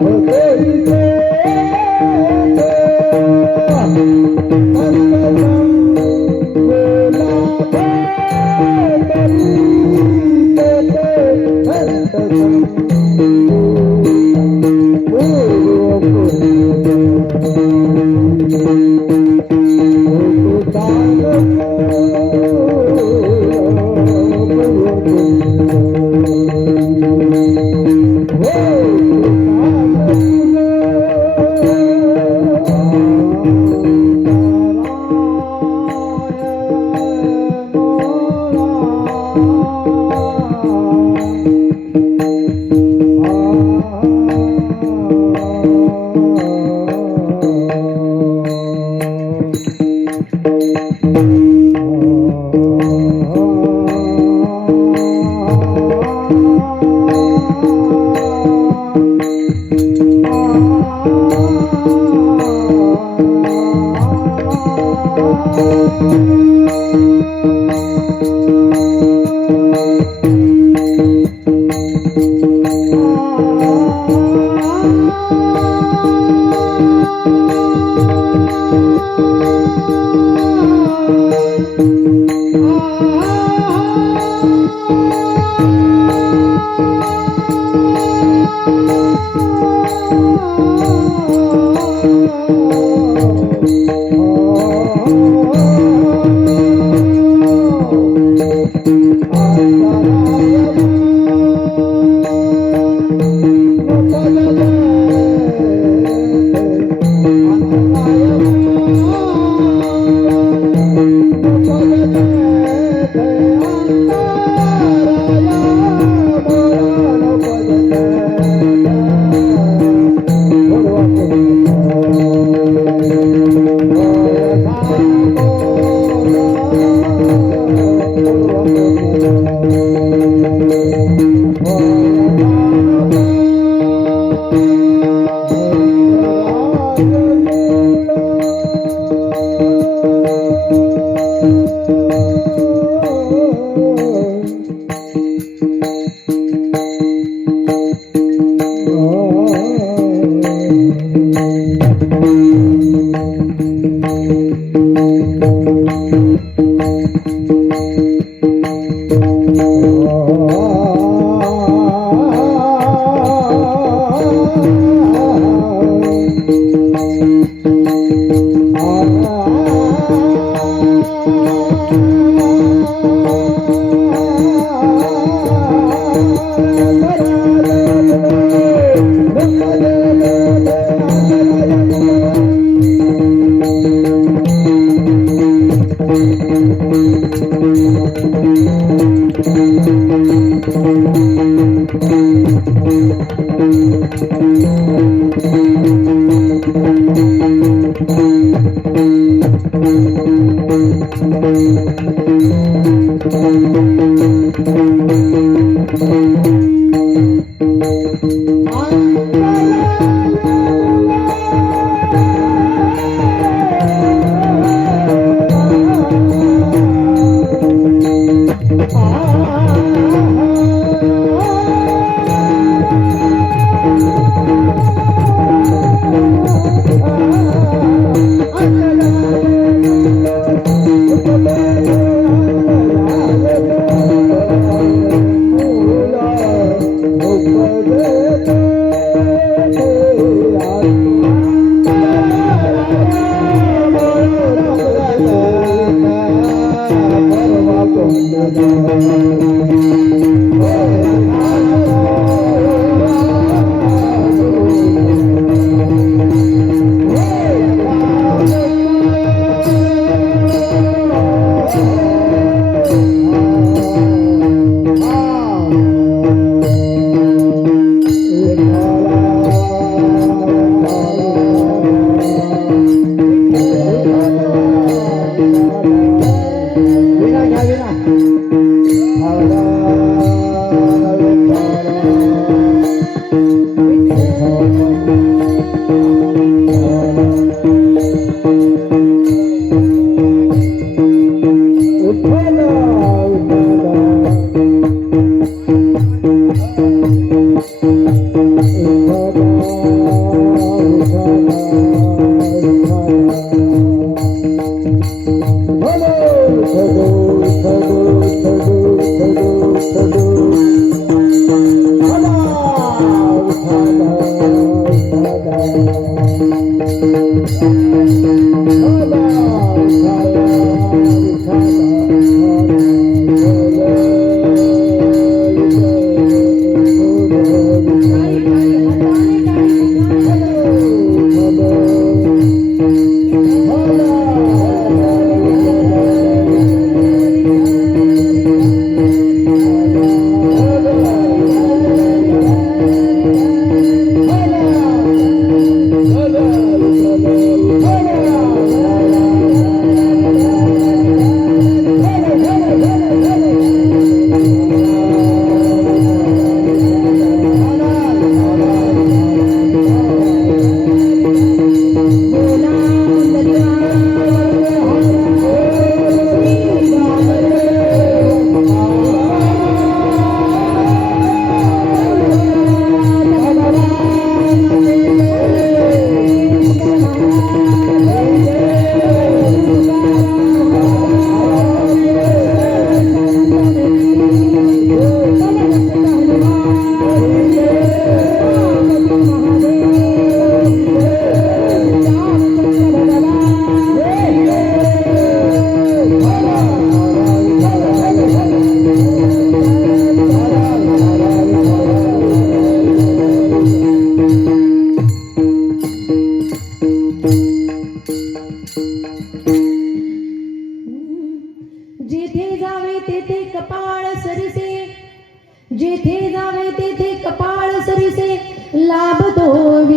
Bye.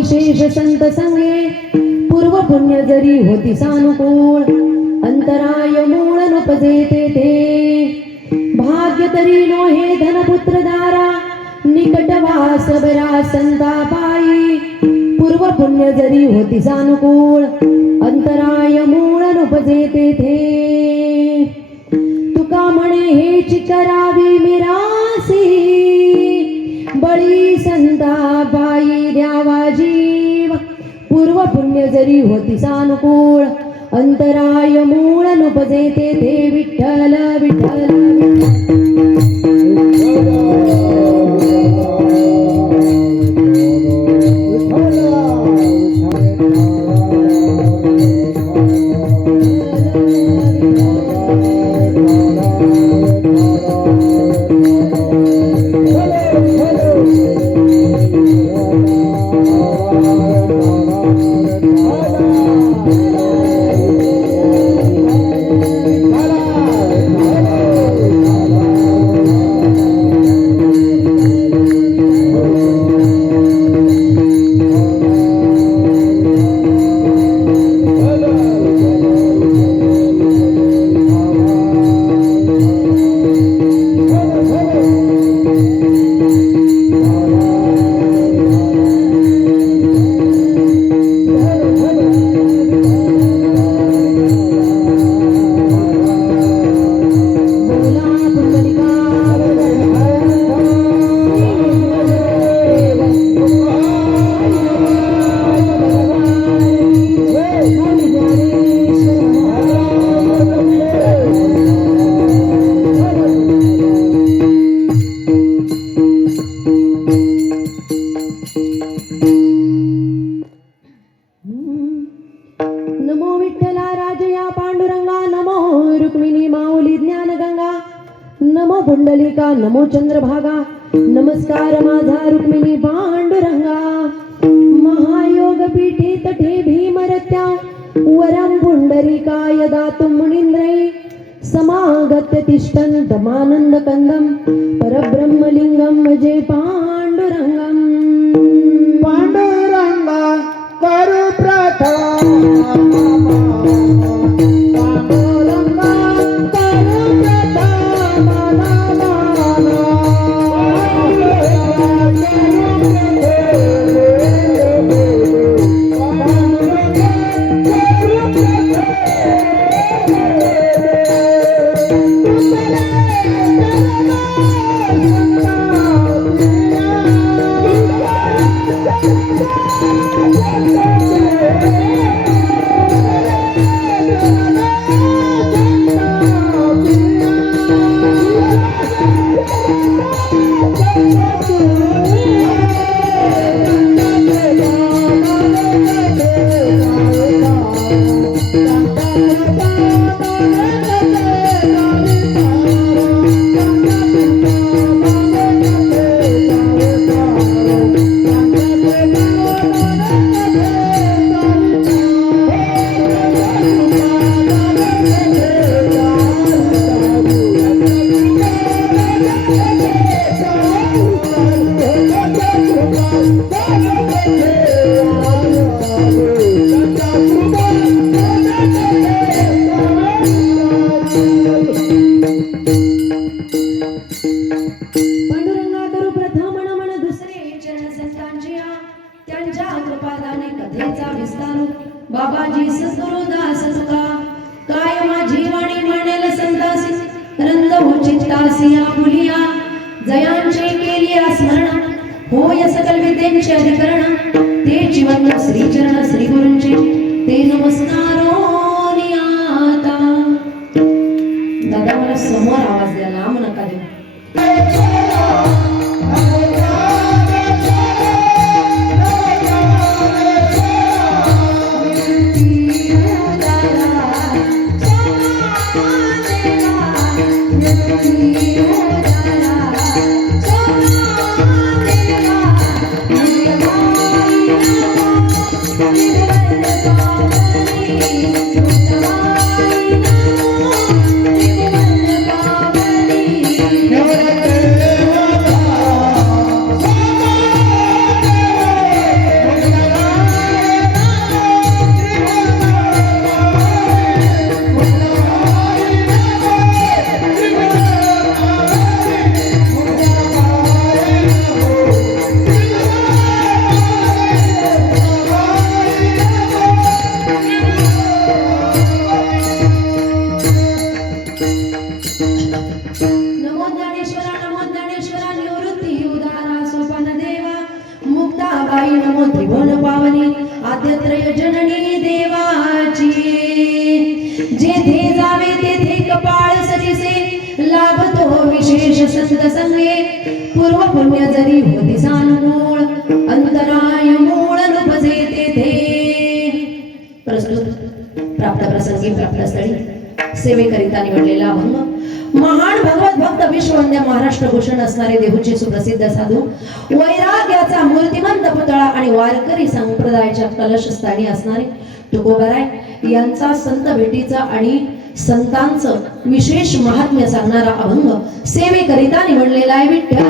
विशेष संत संगे पूर्व पुण्य जरी होती सानुकूळ अंतराय मूळ नुपजे तेथे भाग्य तरी नोहे धनपुत्र दारा निकट वास बरा संता पायी पूर्व पुण्य जरी होती सानुकूळ अंतराय मूळ नुपजे तेथे तुका म्हणे हेच करावी मिरासी बळी संता पायी द्यावा जीव पूर्व पुण्य जरी होती सानुकूळ अंतराय मूळ नुपजे तेथे विठ्ठल विठ्ठल नमो विठ्ठला राजया पांडुरंगा नमो रुक्मिणी माऊली ज्ञानगंगा नमो पुंडलिका नमो चंद्रभागा नमस्कार माझा रुक्मिणी पांडुरंगा महायोग पीठे तठे भीमरत्या वरं पुंडलिकाय दातुं मुनींद्रै समागत्य तिष्ठन्तमानंद कंदं परब्रह्मलिंगं भजे पांडुरंगं पांडुरंगा करू प्रार्थना बाबाजी सद्गुरु दास तुका काय माझी वाणी म्हणेल संतासी रंग हो चित्तासी आपुलिया जयांचे केली स्मरण होय सकल विद्यांचे अधिकरण ते जीवन श्री चरण श्री गुरूंचे ते नमस्कारो नियाता दादा मला समोर आवाज द्या लांब नका देऊ Hey! आद्यत्रय जननी देवाची जेथे जावे तेथे कपाळ सजिसे लाभतो विशेष सत्संगे पूर्व पुण्य जरी होती सानुकूळ अंतराय मूळ नुपजे तेथे प्रस्तुत प्राप्त प्रसंगी प्राप्त स्थळी सेवेकरिता निवडलेला अभंग महान भगवत भक्त विश्ववंद्य महाराष्ट्र भूषण असणारे देहूचे सुप्रसिद्ध साधू वैराग्याचा मूर्तिमंत पुतळा आणि वारकरी संप्रदायाच्या कलश स्थानी असणारे तुकोबराय यांचा संत भेटीचा आणि संतांचं विशेष महात्म्य सांगणारा अभंग सेवेकरिता निवडलेला आहे. विठ्ठल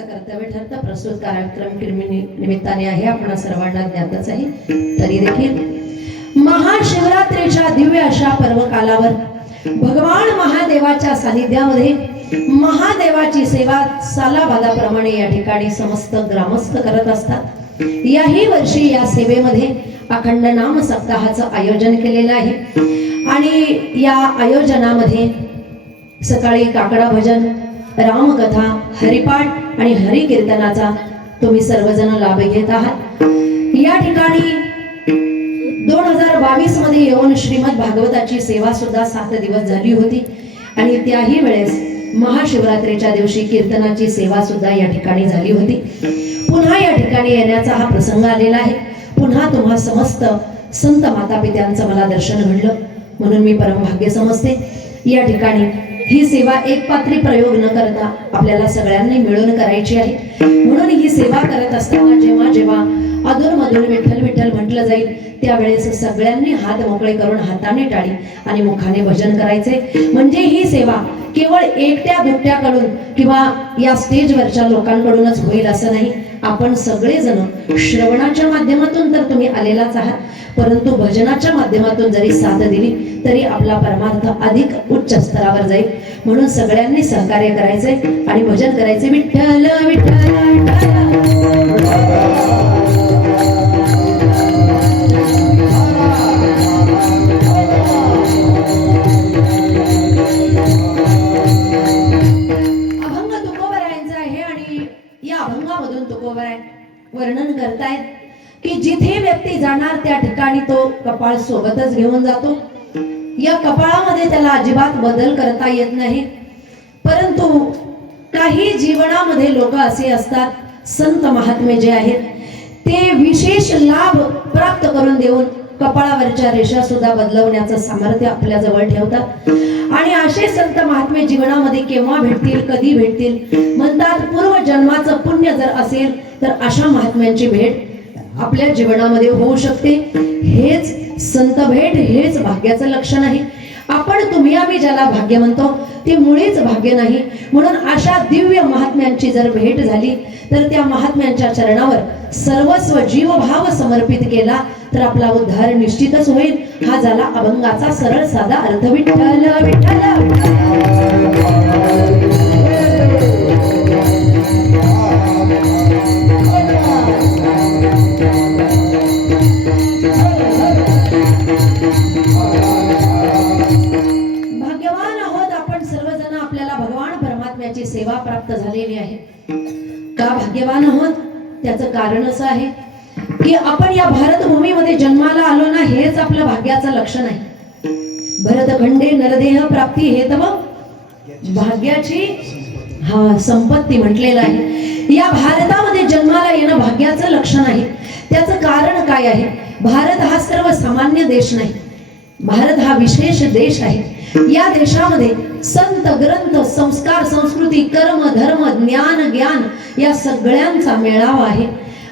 कर्तव्य ठरतं. प्रस्तुत कार्यक्रम निमित्ताने आहे आपणा सर्वांना ज्ञातच आहे. तरी देखील महाशिवरात्रीच्या दिव्य अशा पर्व कालावर भगवान महादेवाच्या सानिध्यामध्ये महादेवाची सेवा सालाबादाप्रमाणे या ठिकाणी समस्त ग्रामस्थ करत असतात. याही वर्षी या सेवेमध्ये अखंड नाम सप्ताहाचं आयोजन केलेलं आहे आणि या आयोजनामध्ये सकाळी काकडा भजन, रामकथा, हरिपाठ आणि हरिकीर्तनाचा तुम्ही सर्वजण लाभ घेत आहात. या ठिकाणी 2022 मध्ये येऊन श्रीमद भागवताची सेवा सुद्धा 7 दिवस झाली होती आणि त्याही वेळेस महाशिवरात्रीच्या दिवशी कीर्तनाची सेवा सुद्धा या ठिकाणी झाली होती. पुन्हा या ठिकाणी येण्याचा हा प्रसंग आलेला आहे. पुन्हा तुम्हा समस्त संत माता पित्यांचं मला दर्शन घडलं म्हणून मी परम भाग्य समजते. या ठिकाणी ही सेवा एक पात्री प्रयोग न करता आपल्याला सगळ्यांनी मिळून करायची आहे. म्हणून ही सेवा करत असताना जेव्हा जेव्हा अधूनमधून विठ्ठल विठ्ठल म्हटलं जाईल त्यावेळेस सगळ्यांनी हात मोकळे करून हाताने टाळी आणि मुखाने भजन करायचे. म्हणजे ही सेवा केवळ एकट्या दुट्ट्याकडून किंवा या स्टेजवरच्या लोकांकडूनच होईल असं नाही. आपण सगळेजण श्रवणाच्या माध्यमातून तर तुम्ही आलेलाच आहात, परंतु भजनाच्या माध्यमातून जरी साथ दिली तरी आपला परमार्थ अधिक उच्च स्तरावर जाईल. म्हणून सगळ्यांनी सहकार्य करायचे आणि भजन करायचे. विठ्ठल विठ्ठल अभंग तुकोबरायांचा आहे आणि या अभंगामधून तुकोबराय वर्णन करतायत की जिथे व्यक्ती जाणार त्या ठिकाणी तो कपाळ सोबतच घेऊन जातो. या कपाळामध्ये त्याला अजिबात बदल करता येत नाही. परंतु काही जीवनामध्ये लोक असे असतात, संत महात्मे जे आहेत ते विशेष लाभ प्राप्त करून देऊन कपाळावरच्या रेषा सुद्धा बदलवण्याचं सामर्थ्य आपल्या जवळ ठेवतात. आणि असे संत महात्मे जीवनामध्ये केव्हा भेटतील, कधी भेटतील म्हणतात. पूर्व जन्माचं पुण्य जर असेल तर अशा महात्म्यांची भेट आपल्या जीवनामध्ये होऊ शकते. हेच संत भेट, हेच भाग्याचं लक्षण आहे. आपण तुम्ही आम्ही ज्याला भाग्य म्हणतो ते मुळीच भाग्य नाही. म्हणून अशा दिव्य महात्म्यांची जर भेट झाली तर त्या महात्म्यांच्या चरणावर सर्वस्व जीवभाव समर्पित केला तर आपला उद्धार निश्चितच होईल. हा झाला अभंगाचा सरळ साधा अर्थ. विठ्ठल विठ्ठल सेवा प्राप्त झालेली आहे. का भाग्यवान आहोत? त्याचं कारण असं आहे की आपण या भारत भूमीमध्ये जन्माला आलो ना, हेच आपलं भाग्याचं लक्षण आहे. भरतखंडे नरदेह प्राप्ती हेतव भाग्याची संपत्ती म्हटलेलं आहे. या भारतामध्ये जन्माला येणं भाग्याचं लक्षण आहे. त्याचं कारण काय आहे? भारत हा सर्वसामान्य देश नाही, भारत हा विशेष देश आहे. या देशामध्ये संत, ग्रंथ, संस्कार, संस्कृती, कर्म, धर्म, ज्ञान, ज्ञान या सगळ्यांचा मेळावा आहे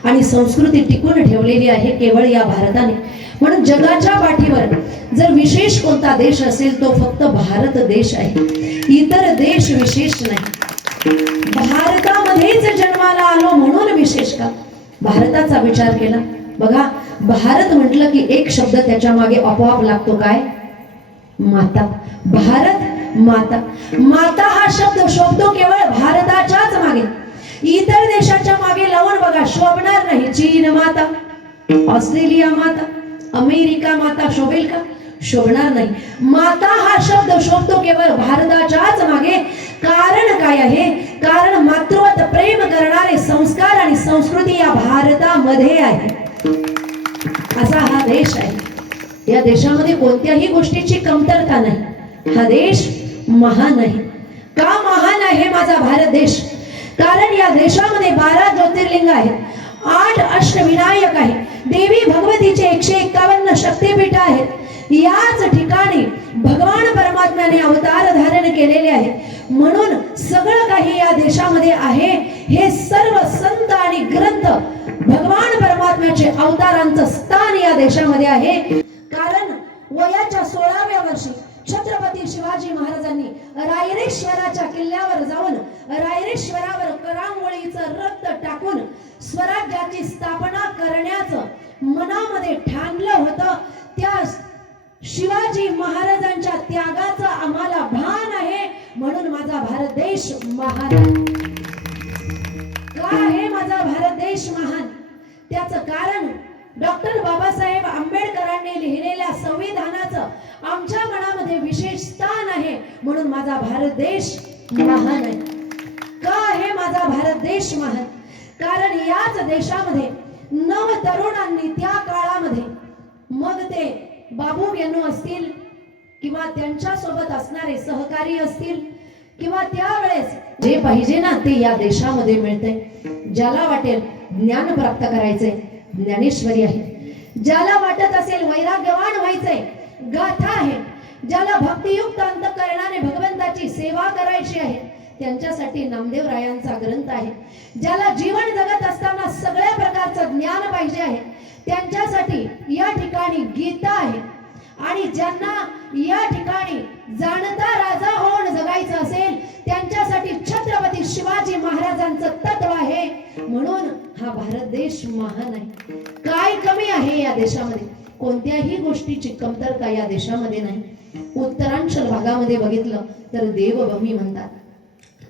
आणि संस्कृती टिकून ठेवलेली आहे केवळ या भारताने. म्हणून जगाच्या पाठीवर जर विशेष कोणता देश असेल तो फक्त भारत देश आहे. इतर देश विशेष नाही. भारतामध्येच जन्माला आलो म्हणून विशेष का? भारताचा विचार केला बघा. भारत म्हटलं की एक शब्द त्याच्या मागे आपोआप लागतो, काय? माता. भारत माता. माता हा शब्द शोभतो केवळ भारताच्याच मागे. इतर देशाच्या मागे लावून बघा, शोभणार नाही. चीन माता, ऑस्ट्रेलिया माता, अमेरिका माता शोभेल का? शोभणार नाही. माता हा शब्द शोभतो केवळ भारताच्याच मागे. कारण काय आहे? कारण मातृवत प्रेम करणारे संस्कार आणि संस्कृती या भारतामध्ये आहे. असा हा देश आहे. या देशामध्ये कोणत्याही गोष्टीची कमतरता नाही. हा देश महान आहे. का महान आहे माझा भारत देश? कारण या देशामध्ये 12 ज्योतिर्लिंग आहेत, 8 अष्टविनायक आहे, देवी भगवतीचे 151 शक्तिपीठ आहेत. याच ठिकाणी भगवान परमात्म्याने अवतार धारण केलेले आहे. म्हणून सगळं काही या देशामध्ये आहे. हे सर्व संत आणि ग्रंथ भगवान परमात्म्याचे अवतारांचं स्थान या देशामध्ये आहे. कारण वयाच्या 16व्या वर्षी छत्रपती शिवाजी महाराजांनी रायरेश्वराच्या किल्ल्यावर जाऊन रायरेश्वरावर करांगोळीचं रक्त टाकून स्वराज्याची स्थापना करण्याचं मनामध्ये ठाणलं होतं. त्या शिवाजी महाराजांच्या त्यागाचं आम्हाला भान आहे. म्हणून माझा भारत देश महान आहे. का आहे माझा भारत देश महान? त्याचं कारण डॉक्टर बाबासाहेब आंबेडकरांनी लिहिलेल्या संविधानाचं आमच्या मनामध्ये विशेष स्थान आहे. म्हणून माझा भारत देश महान आहे. का आहे माझा भारत देश महान? कारण याच देशामध्ये नव तरुणांनी त्या काळामध्ये, मग ते बाबू यांनू असतील किंवा त्यांच्या सोबत असणारे सहकारी असतील, किंवा त्यावेळेस जे पाहिजे ना ते या देशामध्ये मिळते. ज्याला वाटेल ज्ञान प्राप्त करायचे, ज्ञानेश्वरी आहे. ज्याला वाटत असेल वैराग्यवान व्हायचे, गाथा आहे. ज्याला भक्तियुक्त अंतःकरणाने भगवंताची सेवा करायची आहे, त्यांच्यासाठी नामदेव रायांचा ग्रंथ आहे. ज्याला जीवन जगत असताना सगळ्या प्रकारचं ज्ञान पाहिजे आहे, त्यांच्यासाठी या ठिकाणी गीता आहे. आणि ज्यांना या ठिकाणी जाणता राजा होऊन जगायचं असेल, त्यांच्यासाठी छत्रपती शिवाजी महाराजांचं तत्व आहे. म्हणून हा भारत देश महान आहे. काय कमी आहे या देशामध्ये? कोणत्याही गोष्टीची कमतरता या देशामध्ये नाही. उत्तरांचल भागामध्ये बघितलं तर देवभूमी म्हणतात.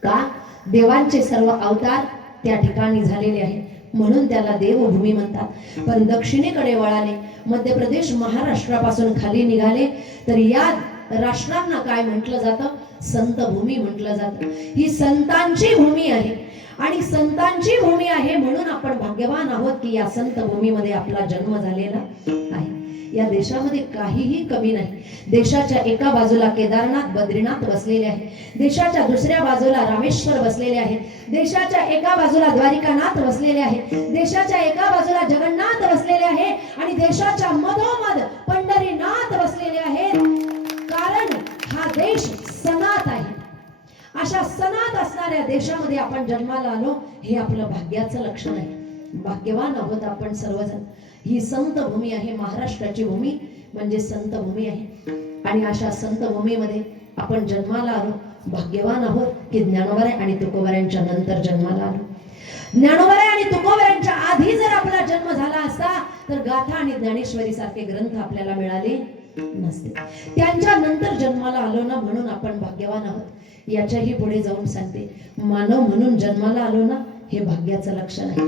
का? देवांचे सर्व अवतार त्या ठिकाणी झालेले आहेत, म्हणून त्याला देवभूमी म्हणतात. पण दक्षिणेकडे वळाले, मध्य प्रदेश महाराष्ट्रापासून खाली निघाले तर या राष्ट्रांना काय म्हटलं जातं? संत भूमी म्हटलं जातं. ही संतांची भूमी आहे. आणि संतांची भूमी आहे म्हणून आपण भाग्यवान आहोत की या संत भूमीमध्ये आपला जन्म झालेला आहे. या देशामध्ये काहीही कमी नाही. देशाच्या एका बाजूला केदारनाथ बद्रीनाथ बसलेले आहे, देशाच्या दुसऱ्या बाजूला रामेश्वर बसलेले आहे, देशाच्या एका बाजूला द्वारिकानाथ बसलेले आहे, देशाच्या एका बाजूला जगन्नाथ बसलेले आहे आणि देशाच्या मधोमध पंढरीनाथ बसलेले आहेत. कारण हा देश सनात आहे. अशा सनात असणाऱ्या देशामध्ये आपण जन्माला आलो, हे आपलं भाग्याचं लक्षण आहे. भाग्यवान आहोत आपण सर्वजण. ही संत भूमी आहे. महाराष्ट्राची भूमी म्हणजे संत भूमी आहे. आणि अशा संत भूमीमध्ये आपण जन्माला आलो, भाग्यवान आहोत की ज्ञानोबा आणि तुकोबाऱ्यांच्या नंतर जन्माला आलो. ज्ञानोबा आणि तुकोबाऱ्यांच्या आधी जर आपला जन्म झाला असता तर गाथा आणि ज्ञानेश्वरी सारखे ग्रंथ आपल्याला मिळाले नसते. त्यांच्या नंतर जन्माला आलो ना, म्हणून आपण भाग्यवान आहोत. याच्याही पुढे जाऊन सांगते, मानव म्हणून जन्माला आलो ना, हे भाग्याचं लक्षण आहे.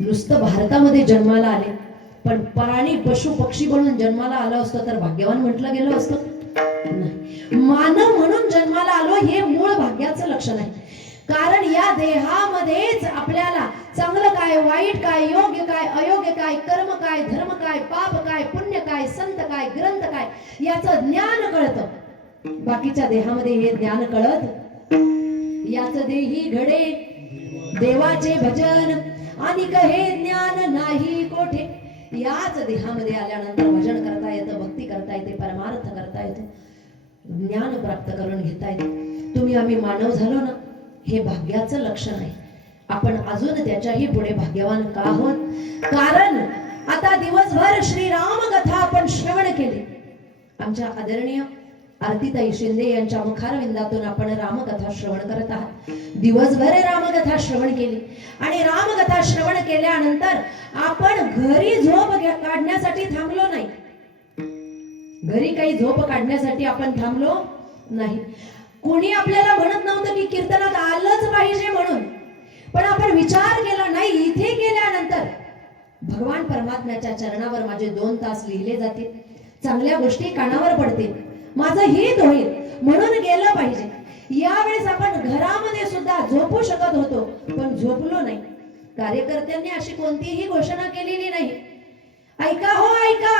नुसतं भारतामध्ये जन्माला आले, पण प्राणी पशु पक्षी म्हणून जन्माला आलो असतो तर भाग्यवान म्हटलं गेलो असतो नाही. मानव म्हणून जन्माला आलो हे मूळ भाग्याचं लक्षण आहे. कारण या देहामध्येच आपल्याला चांगलं काय, वाईट काय, योग्य काय, अयोग्य काय, कर्म काय, धर्म काय, पाप काय, पुण्य काय, संत काय, ग्रंथ काय, याचं ज्ञान कळतं. बाकीच्या देहामध्ये हे ज्ञान कळत. याच देही घडे देवाचे भजन आणि हे ज्ञान नाही कोठे. याच देहामध्ये आल्यानंतर भजन करता येतं, भक्ती करता येते, परमार्थ करता येतो, ज्ञान प्राप्त करून घेता येते. तुम्ही आम्ही मानव झालो ना, हे भाग्याचं लक्षण आहे. आपण अजून त्याच्याही पुढे भाग्यवान का आहोत? कारण आता दिवसभर श्रीराम कथा आपण श्रवण केली. आमच्या आदरणीय आरतीताई शिंदे यांच्या मुखारविंदातून आपण रामकथा श्रवण करत आहात. दिवसभर रामकथा श्रवण केली आणि रामकथा श्रवण केल्यानंतर आपण घरी झोप काढण्यासाठी थांबलो नाही. घरी काही झोप काढण्यासाठी आपण थांबलो नाही. कोणी आपल्याला म्हणत नव्हतं की कीर्तनात आलंच पाहिजे म्हणून, पण आपण विचार केला नाही. इथे गेल्यानंतर भगवान परमात्म्याच्या चरणावर माझे 2 तास लिहिले जातील, चांगल्या गोष्टी कानावर पडतील, माझं हित होईल म्हणून गेलं पाहिजे. यावेळेस आपण घरामध्ये सुद्धा झोपू शकत होतो पण झोपलो नाही. कार्यकर्त्यांनी अशी कोणतीही घोषणा केलेली नाही. ऐका हो ऐका,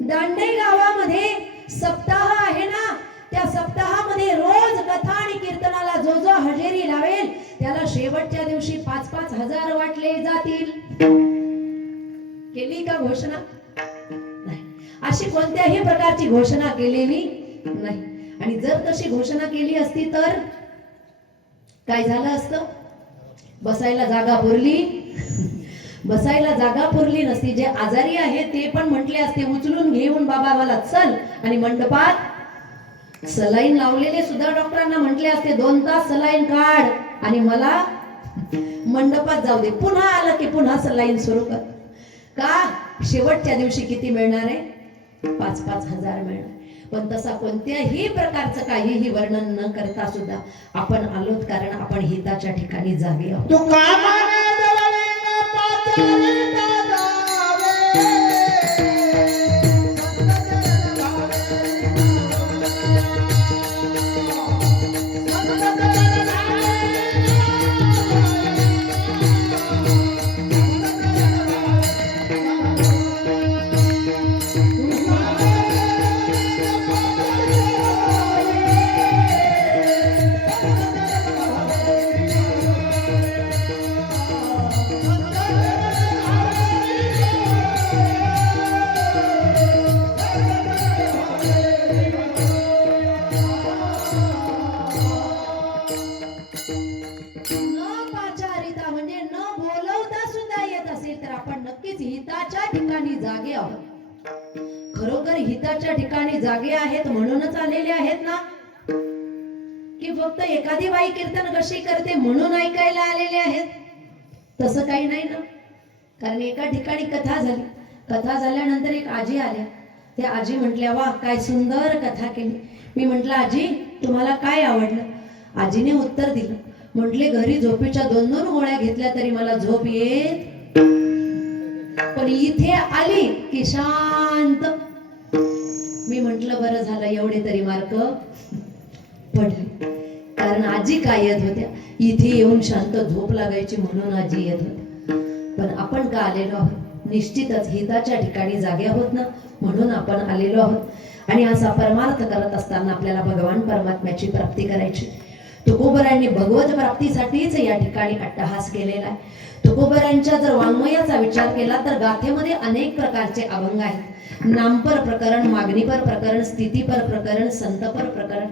दांडे गावामध्ये सप्ताह आहे ना, त्या सप्ताहामध्ये रोज कथा आणि कीर्तनाला जो जो हजेरी लावेल त्याला शेवटच्या दिवशी 5-5 हजार वाटले जातील. केली का घोषणा? नाही. अशी कोणत्याही प्रकारची घोषणा केलेली नाही. आणि जर तशी घोषणा केली असती तर काय झालं असतं? बसायला जागा पुरली बसायला जागा पुरली नसती. जे आजारी आहेत ते पण म्हटले असते उचलून घेऊन बाबा मला चल, आणि मंडपात सलाईन लावलेले सुद्धा डॉक्टरांना म्हटले असते 2 तास सलाईन काढ आणि मला मंडपात जाऊ दे. पुन्हा आलं की पुन्हा सलाईन सुरू कर. का? शेवटच्या दिवशी किती मिळणार आहे? 5-5 हजार मिळणार. पण तसा कोणत्याही प्रकारचं काहीही वर्णन न करता सुद्धा आपण आलोत, कारण आपण हिताच्या ठिकाणी जागे आहोत. तू कामाने जवळील पाचारी दादावे, हिताच्या ठिकाणी जागे आहोत. खरोखर हिताच्या ठिकाणी जागे आहेत म्हणूनच आलेले आहेत ना, की फक्त एखादी बाई कीर्तन कशी करते म्हणून ऐकायला आलेले आहेत? तसं काही नाही ना. कारण एका ठिकाणी कथा झाली, कथा झाल्यानंतर एक आजी आल्या. त्या आजी म्हटल्या वा काय सुंदर कथा केली. मी म्हटलं आजी तुम्हाला काय आवडलं? आजीने उत्तर दिलं, म्हटले घरी झोपेच्या 2-2 गोळ्या घेतल्या तरी मला झोप येत, पण इथे आली की शांत. मी म्हंटल बरं झालं एवढे तरी मार्क पडले, कारण आजी काय येत होत्या, इथे येऊन शांत झोप लागायची म्हणून आजी येत होत्या. पण आपण का आलेलो आहोत? निश्चितच हिताच्या ठिकाणी जागे आहोत ना, म्हणून आपण आलेलो आहोत. आणि असा परमार्थ करत असताना आपल्याला भगवान परमात्म्याची प्राप्ती करायची. तुकोबरायांनी भगवत प्राप्तीसाठीच या ठिकाणी अट्टहास केलेला आहे. तुकोबरायांच्या जर वाङ्मयाचा विचार केला तर गाथेमध्ये अनेक प्रकारचे अभंग आहेत. नामपर प्रकरण, मागणीपर प्रकरण, स्थितीपर प्रकरण, संतपर प्रकरण,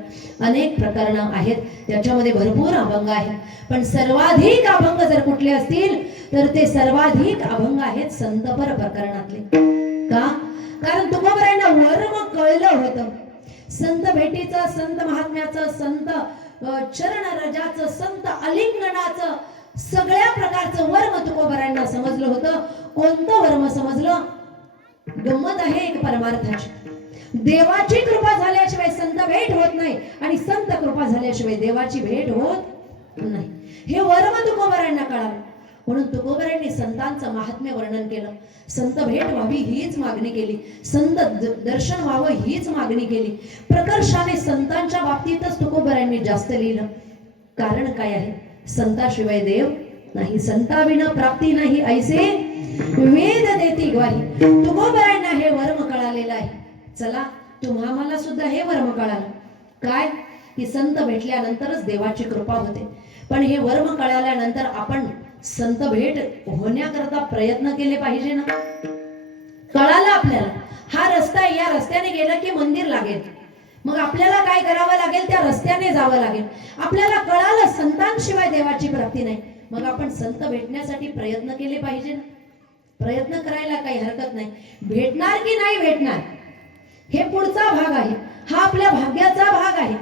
अनेक प्रकरण आहेत. त्याच्यामध्ये भरपूर अभंग आहेत. पण सर्वाधिक अभंग जर कुठले असतील तर ते सर्वाधिक अभंग आहेत संतपर प्रकरणातले. का? कारण तुकोबरायांना वर्म कळलं होतं. संत भेटीचं, संत महात्म्याचं, संत चरण रजाचं, संत अलिंगनाचं, सगळ्या प्रकारचं वर्म तुकोबरायांना समजलं होतं. कोणतं वर्म समजलं? गंमत आहे एक परमार्थाची. देवाची कृपा झाल्याशिवाय संत भेट होत नाही आणि संत कृपा झाल्याशिवाय देवाची भेट होत नाही. हे वर्म तुकोबरायांना कळालं. म्हणून तुकोबरायांनी संतांचं महात्म्य वर्णन केलं. संत भेट व्हावी हीच मागणी केली, संत दर्शन व्हावं हीच मागणी केली. प्रकर्षाने संतांच्या बाबतीतच तुकोबरायांनी जास्त लिहिलं. कारण काय आहे? संताशिवाय देव नाही, संताविना प्राप्ती नाही, ऐसे वेद देती ग्वाही. तुकोबरायांना हे वर्म कळालेलं आहे. चला तुम्हाला सुद्धा हे वर्म कळालं. काय? की संत भेटल्यानंतरच देवाची कृपा होते. पण हे वर्म कळाल्यानंतर आपण संत भेट होण्याकरता प्रयत्न केले पाहिजे ना. कळालं आपल्याला हा रस्ता आहे, या रस्त्याने गेलं की मंदिर लागेल, मग आपल्याला काय करावं लागेल? त्या रस्त्याने जावं लागेल. आपल्याला कळालं संतांशिवाय देवाची प्राप्ती नाही, मग आपण संत भेटण्यासाठी प्रयत्न केले पाहिजे ना. प्रयत्न करायला काही हरकत नाही. भेटणार की नाही भेटणार हे पुढचा भाग आहे, हा आपल्या भाग्याचा भाग आहे.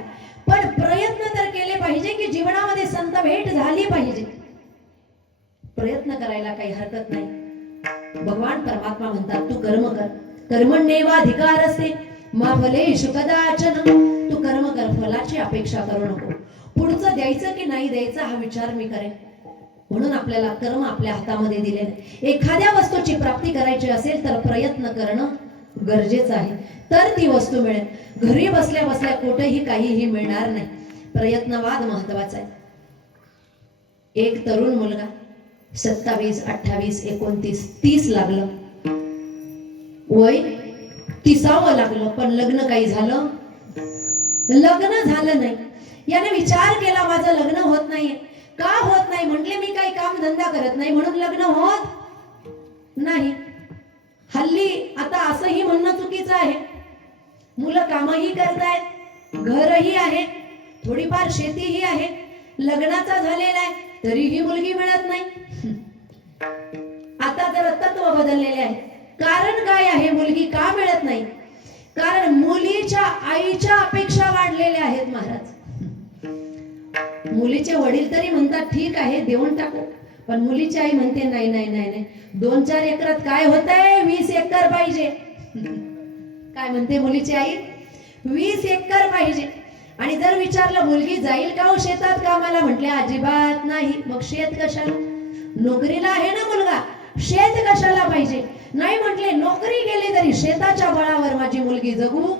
पण प्रयत्न तर केले पाहिजे की जीवनामध्ये संत भेट झाली पाहिजे. प्रयत्न करायला काही हरकत नाही. भगवान परमात्मा म्हणतात तू कर्म कर, कर्मण्येवाधिकार असते मा फलेषु कदाचन. तू कर्म कर, फलाची अपेक्षा करू नको. पुढचं द्यायचं की नाही द्यायचं हा विचार मी करेन. म्हणून आपल्याला कर्म आपल्या हातामध्ये दिले नाही. एखाद्या वस्तूची प्राप्ती करायची असेल तर प्रयत्न करणं गरजेचं आहे, तर ती वस्तू मिळेल. घरी बसल्या बसल्या कुठेही काहीही मिळणार नाही. प्रयत्नवाद महत्वाचा आहे. एक तरुण मुलगा 27, 28, 29, 30 लागलं, वय 30 लागलं, पण लग्न काही झालं नाही. याने विचार केला माझं लग्न होत नाहीये. का होत नाही? म्हटले मी काही काम धंदा करत नाही म्हणून लग्न होत नाही. हल्ली आता असंही म्हणणं चुकीचं आहे. मुलं कामही करतायत, घरही आहे, थोडीफार शेतीही आहे, लग्नाचा झालेला आहे, तरीही मुलगी मिळत नाही. आता जर तत्व बदललेले आहे. कारण काय आहे? मुलगी का मिळत नाही? कारण मुलीच्या आईच्या अपेक्षा वाढलेल्या आहेत महाराज. मुलीचे वडील तरी म्हणतात ठीक आहे देऊन टाकू, पण मुलीची आई म्हणते नाही नाही नाही नाही, 2-4 एकरात काय होतंय, 20 एकर पाहिजे. काय म्हणते मुलीची आई? 20 एकर पाहिजे. आणि जर विचारलं मुलगी जाईल का हो शेतात कामाला? म्हटले अजिबात नाही. मग शेत कशाला? नोकरीला आहे ना मुलगा, शेत कशाला पाहिजे? नाही म्हटले नोकरी गेली तरी शेताच्या बळावर माझी मुलगी जगू.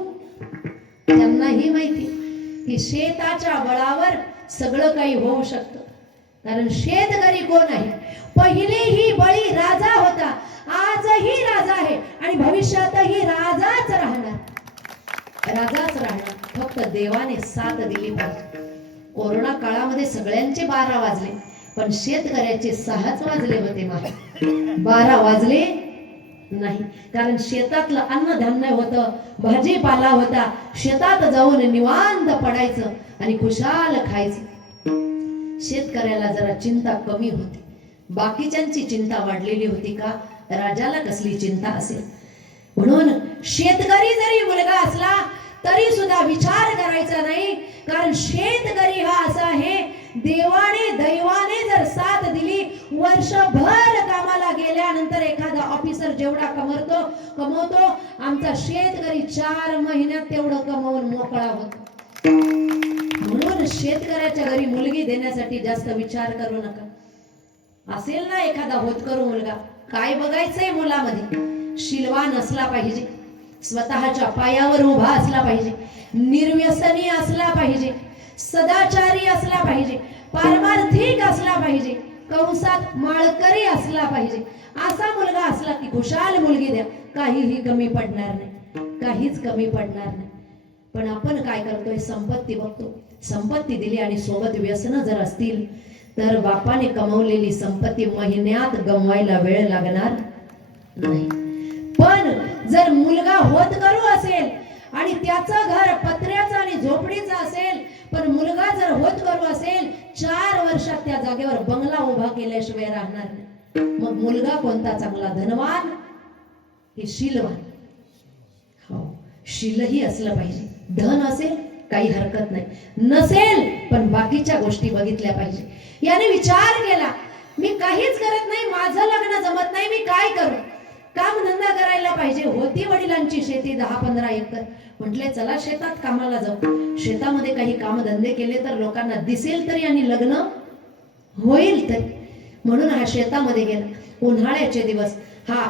त्यांनाही माहिती की शेताच्या बळावर सगळं काही होऊ शकतं. कारण शेतकरी कोण आहे? पहिलेही बळी राजा होता, आजही राजा आहे आणि भविष्यातही राजाच राहणार. फक्त देवाने साथ दिली पाहिजे. कोरोना काळामध्ये सगळ्यांचे 12 वाजले, पण शेतकऱ्याचे 6च वाजले होते. मला 12 वाजले नाही, कारण शेतातलं अन्नधान्य होतं, भाजीपाला होता. शेतात जाऊन निवांत पडायचं आणि खुशाल खायचं. शेतकऱ्याला जरा चिंता कमी होती. बाकीच्यांची चिंता वाढलेली होती का? राजाला कसली चिंता असेल? म्हणून शेतकरी जरी मुलगा असला तरी सुद्धा विचार करायचा नाही. कारण शेतकरी हा असा आहे, दैवाने जर साथ दिली, वर्षभर कामाला गेल्यानंतर एखादा ऑफिसर जेवढा कमवतो, आमचा शेतकरी 4 महिन्यात तेवढं कमवून मोकळा होतो. म्हणून शेतकऱ्याच्या घरी मुलगी देण्यासाठी जास्त विचार करू नका. असेल ना एखादा होतकरू मुलगा, काय बघायचंय मुलामध्ये? शीलवान असला पाहिजे, स्वतःच्या पायावर उभा असला पाहिजे, निर्व्यसनी असला पाहिजे, सदाचारी असला पाहिजे, पारमार्थिक असला पाहिजे, कंसात माळकरी असला पाहिजे. असा मुलगा असला की खुशाल मुलगी द्या, काहीही कमी पडणार नाही, काहीच कमी पडणार नाही. पण आपण काय करतोय? संपत्ती बघतो. संपत्ती दिली आणि सोबत व्यसन जर असतील तर बापाने कमवलेली संपत्ती महिन्यात गमवायला वेळ लागणार नाही. पण जर मुलगा होतकरू असेल आणि त्याचं घर पत्र्याचं आणि झोपडीचं असेल, पण मुलगा जर होतकरू असेल, 4 वर्षात त्या जागेवर बंगला उभा केल्याशिवाय राहणार नाही. मग मुलगा कोणता चांगला? धनवान की शीलवान? हो, शीलही असलं पाहिजे. धन असेल काही हरकत नाही, नसेल पण बाकीच्या गोष्टी बघितल्या पाहिजे. याने विचार केला, मी काहीच करत नाही, माझं लग्न जमत नाही, मी काय करू? काम धंदा करायला पाहिजे. होती वडिलांची शेती 10-15 एकर. म्हटले चला शेतात कामाला जाऊ. शेतामध्ये काही काम धंदे केले तर लोकांना दिसेल तरी आणि लग्न होईल तरी. म्हणून हा शेतामध्ये गेला. उन्हाळ्याचे दिवस, हा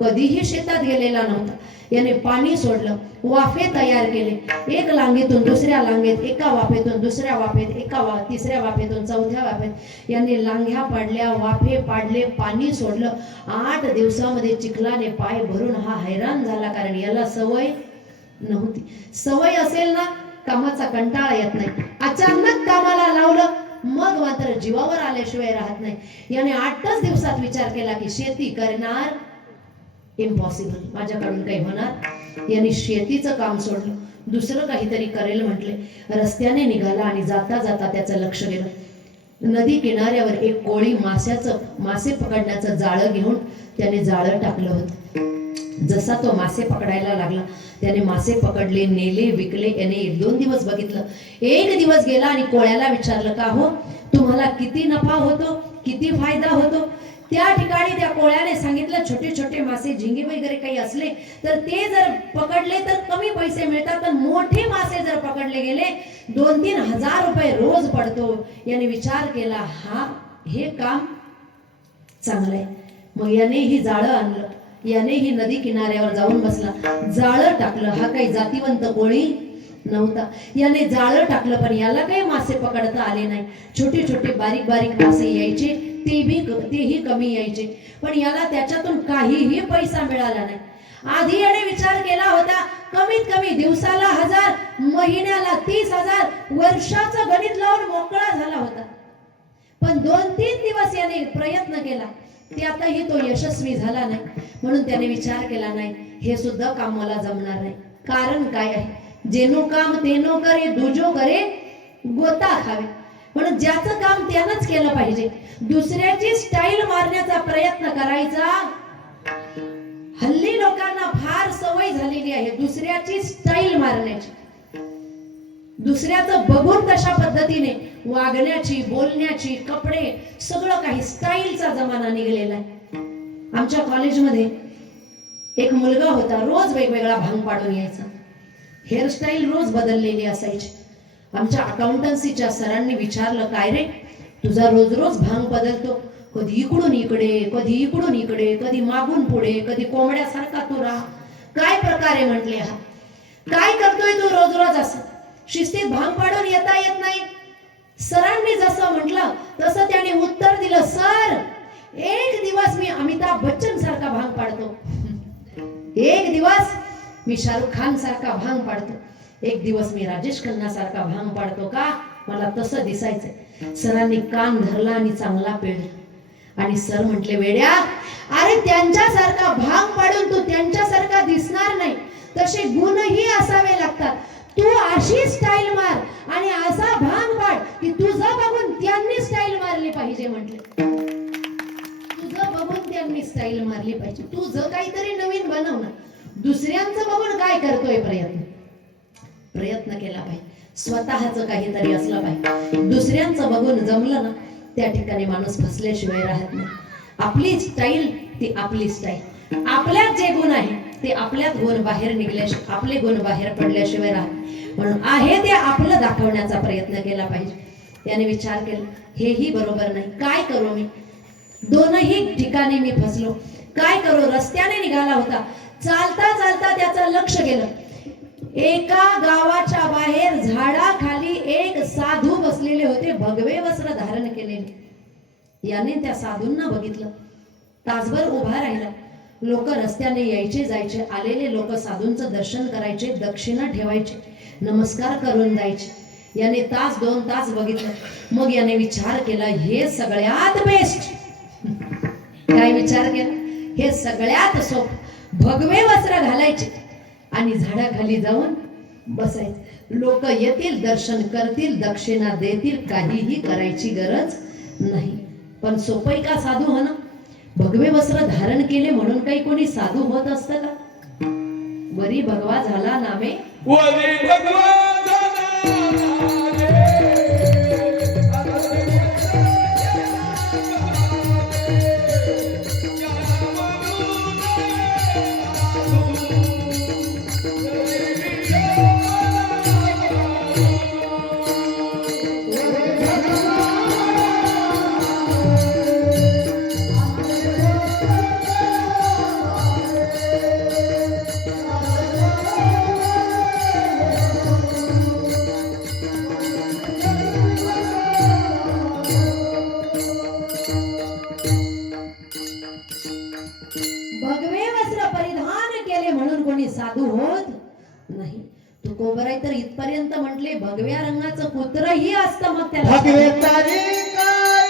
कधीही शेतात गेलेला नव्हता. याने पाणी सोडलं, वाफे तयार केले. एक लांगेतून दुसऱ्या लांगेत, एका वाफेतून दुसऱ्या वाफेत, तिसऱ्या वाफेतून चौथ्या वाफेत यांनी लांघ्या पाडल्या, वाफे पाडले, पाणी सोडलं. 8 दिवसामध्ये चिखलाने पाय भरून हा हैराण झाला, कारण याला सवय नव्हती. सवय असेल ना, कामाचा कंटाळा येत नाही. अचानक कामाला लावलं, मग मात्र जीवावर आल्याशिवाय राहत नाही. याने 8च दिवसात विचार केला की शेती करणार इम्पॉसिबल, माझ्याकडून काही होणार. यांनी शेतीचं काम सोडलं, दुसरं काहीतरी करेल म्हटले. रस्त्याने निघाला आणि जाता जाता त्याचं लक्ष गेलं. नदी किनाऱ्यावर एक कोळी मासे पकडण्याचं जाळं घेऊन त्याने जाळं टाकलं होतं. जसा तो मासे पकडायला लागला, त्याने मासे पकडले, नेले, विकले. याने 1-2 दिवस बघितलं. 1 दिवस गेला आणि कोळ्याला विचारलं, का हो तुम्हाला किती नफा होतो, किती फायदा होतो? त्या ठिकाणी त्या कोळ्याने सांगितलं, छोटे छोटे मासे, झिंगे वगैरे काही असले तर ते जर पकडले तर कमी पैसे मिळतात, पण मोठे मासे जर पकडले गेले 2-3 हजार रुपये रोज पडतो. याने विचार केला, हे काम चांगलंय. मग याने ही जाळं आणलं, याने ही नदी किनाऱ्यावर जाऊन बसला, जाळं टाकलं. हा काही जातीवंत कोळी नव्हता. याने जाळं टाकलं पण याला काही मासे पकडता आले नाही. छोटे छोटे बारीक बारीक मासे यायचे, तेही कमी यायचे, पण याला त्याच्यातून काहीही पैसा मिळाला नाही. आधी याने विचार केला होता कमीत कमी दिवसाला 1000, महिन्याला 30,000, वर्षाचं गणित लावून मोकळा झाला होता. पण 2-3 दिवस याने प्रयत्न केला, त्यातही तो यशस्वी झाला नाही. म्हणून त्याने विचार केला, नाही हे सुद्धा काम मला जमणार नाही. कारण काय आहे, जेनो काम तेनो करे, दुजो करे गोता खावे. म्हणून ज्याचं काम त्यानंच केलं पाहिजे. दुसऱ्याची स्टाईल मारण्याचा प्रयत्न करायचा, हल्ली लोकांना फार सवय झालेली आहे दुसऱ्याची स्टाईल मारण्याची. दुसऱ्याचं बघून तशा पद्धतीने वागण्याची, बोलण्याची, कपडे सगळं काही स्टाईलचा जमाना निघलेला आहे. आमच्या कॉलेजमध्ये एक मुलगा होता, रोज वेगवेगळा भांग पाडून यायचा. हेअरस्टाईल रोज बदललेली असायची. आमच्या अकाउंटन्सीच्या सरांनी विचारलं, काय रे तुझा रोज रोज भांग बदलतो, कधी इकडून इकडे, कधी इकडून इकडे, कधी मागून पुढे, कधी कोंबड्यासारखा तू राहा, काय प्रकारे म्हटले हा, काय करतोय तू रोज रोज असं, शिस्तीत भांग पाडून येता येत नाही. सरांनी जसं म्हटलं तसं त्याने उत्तर दिलं, सर एक दिवस मी अमिताभ बच्चन सारखा भांग पाडतो, एक दिवस मी शाहरुख खान सारखा भांग पाडतो, एक दिवस मी राजेश खन्ना सारखा भांग पाडतो, का मला तसं दिसायचंय. सरांनी कान धरला आणि चांगला पेळला आणि सर म्हटले, वेड्या अरे त्यांच्यासारखा भांग पाडून तू त्यांच्यासारखा दिसणार नाही, तसे गुणही असावे लागतात. तू अशी स्टाईल मार आणि असा भांग पाड की तुझं बघून त्यांनी स्टाईल मारली पाहिजे. म्हटले तुझं बघून त्यांनी स्टाईल मारली पाहिजे, तुझं काहीतरी नवीन बनव ना. दुसऱ्यांचं बघून काय करतोय, प्रयत्न केला पाहिजे. स्वतःचं काहीतरी असलं पाहिजे. दुसऱ्यांचं बघून जमलं ना, त्या ठिकाणी माणूस फसल्याशिवाय राहत नाही. आपली स्टाईल ती आपली स्टाईल, आपल्यात जे गुण आहे ते आपल्यात गुण बाहेर निघल्याशिवाय, आपले गुण बाहेर पडल्याशिवाय राहत. म्हणून आहे ते आपलं दाखवण्याचा प्रयत्न केला पाहिजे. त्याने विचार केला, हेही बरोबर नाही, काय करू मी, दोनही ठिकाणी मी फसलो, काय करू. रस्त्याने निघाला होता, चालता चालता त्याचं लक्ष गेलं, एका गावाच्या बाहेर झाडाखाली एक साधू बसलेले होते, भगवे वस्त्र धारण केलेले. याने त्या साधूंना बघितलं, तासभर उभा राहिला. लोक रस्त्याने यायचे जायचे, आलेले लोक साधूंचं दर्शन करायचे, दक्षिणा ठेवायचे, नमस्कार करून जायचे. याने तास 2 तास बघितलं. मग याने विचार केला, हे सगळ्यात बेस्ट. काय विचार केला, हे सगळ्यात सोपं, भगवे वस्त्र घालायचे आणि झाडाखाली जाऊन बसायचे. लोक येतील, दर्शन करतील, दक्षिणा देतील, काहीही करायची गरज नाही. पण सोपई का साधू होणं. भगवे वस्त्र धारण केले म्हणून काही कोणी साधू होत असतं का. वरी भगवा झाला नामे, वरी भगवा झाला भगवे वस्त्र परिधान केले म्हणून कोणी साधू होत नाही. तुकोबराय तर इथपर्यंत म्हटले, भगव्या रंगाचं कुत्रही असतं, मग त्याला भगवे तारी काय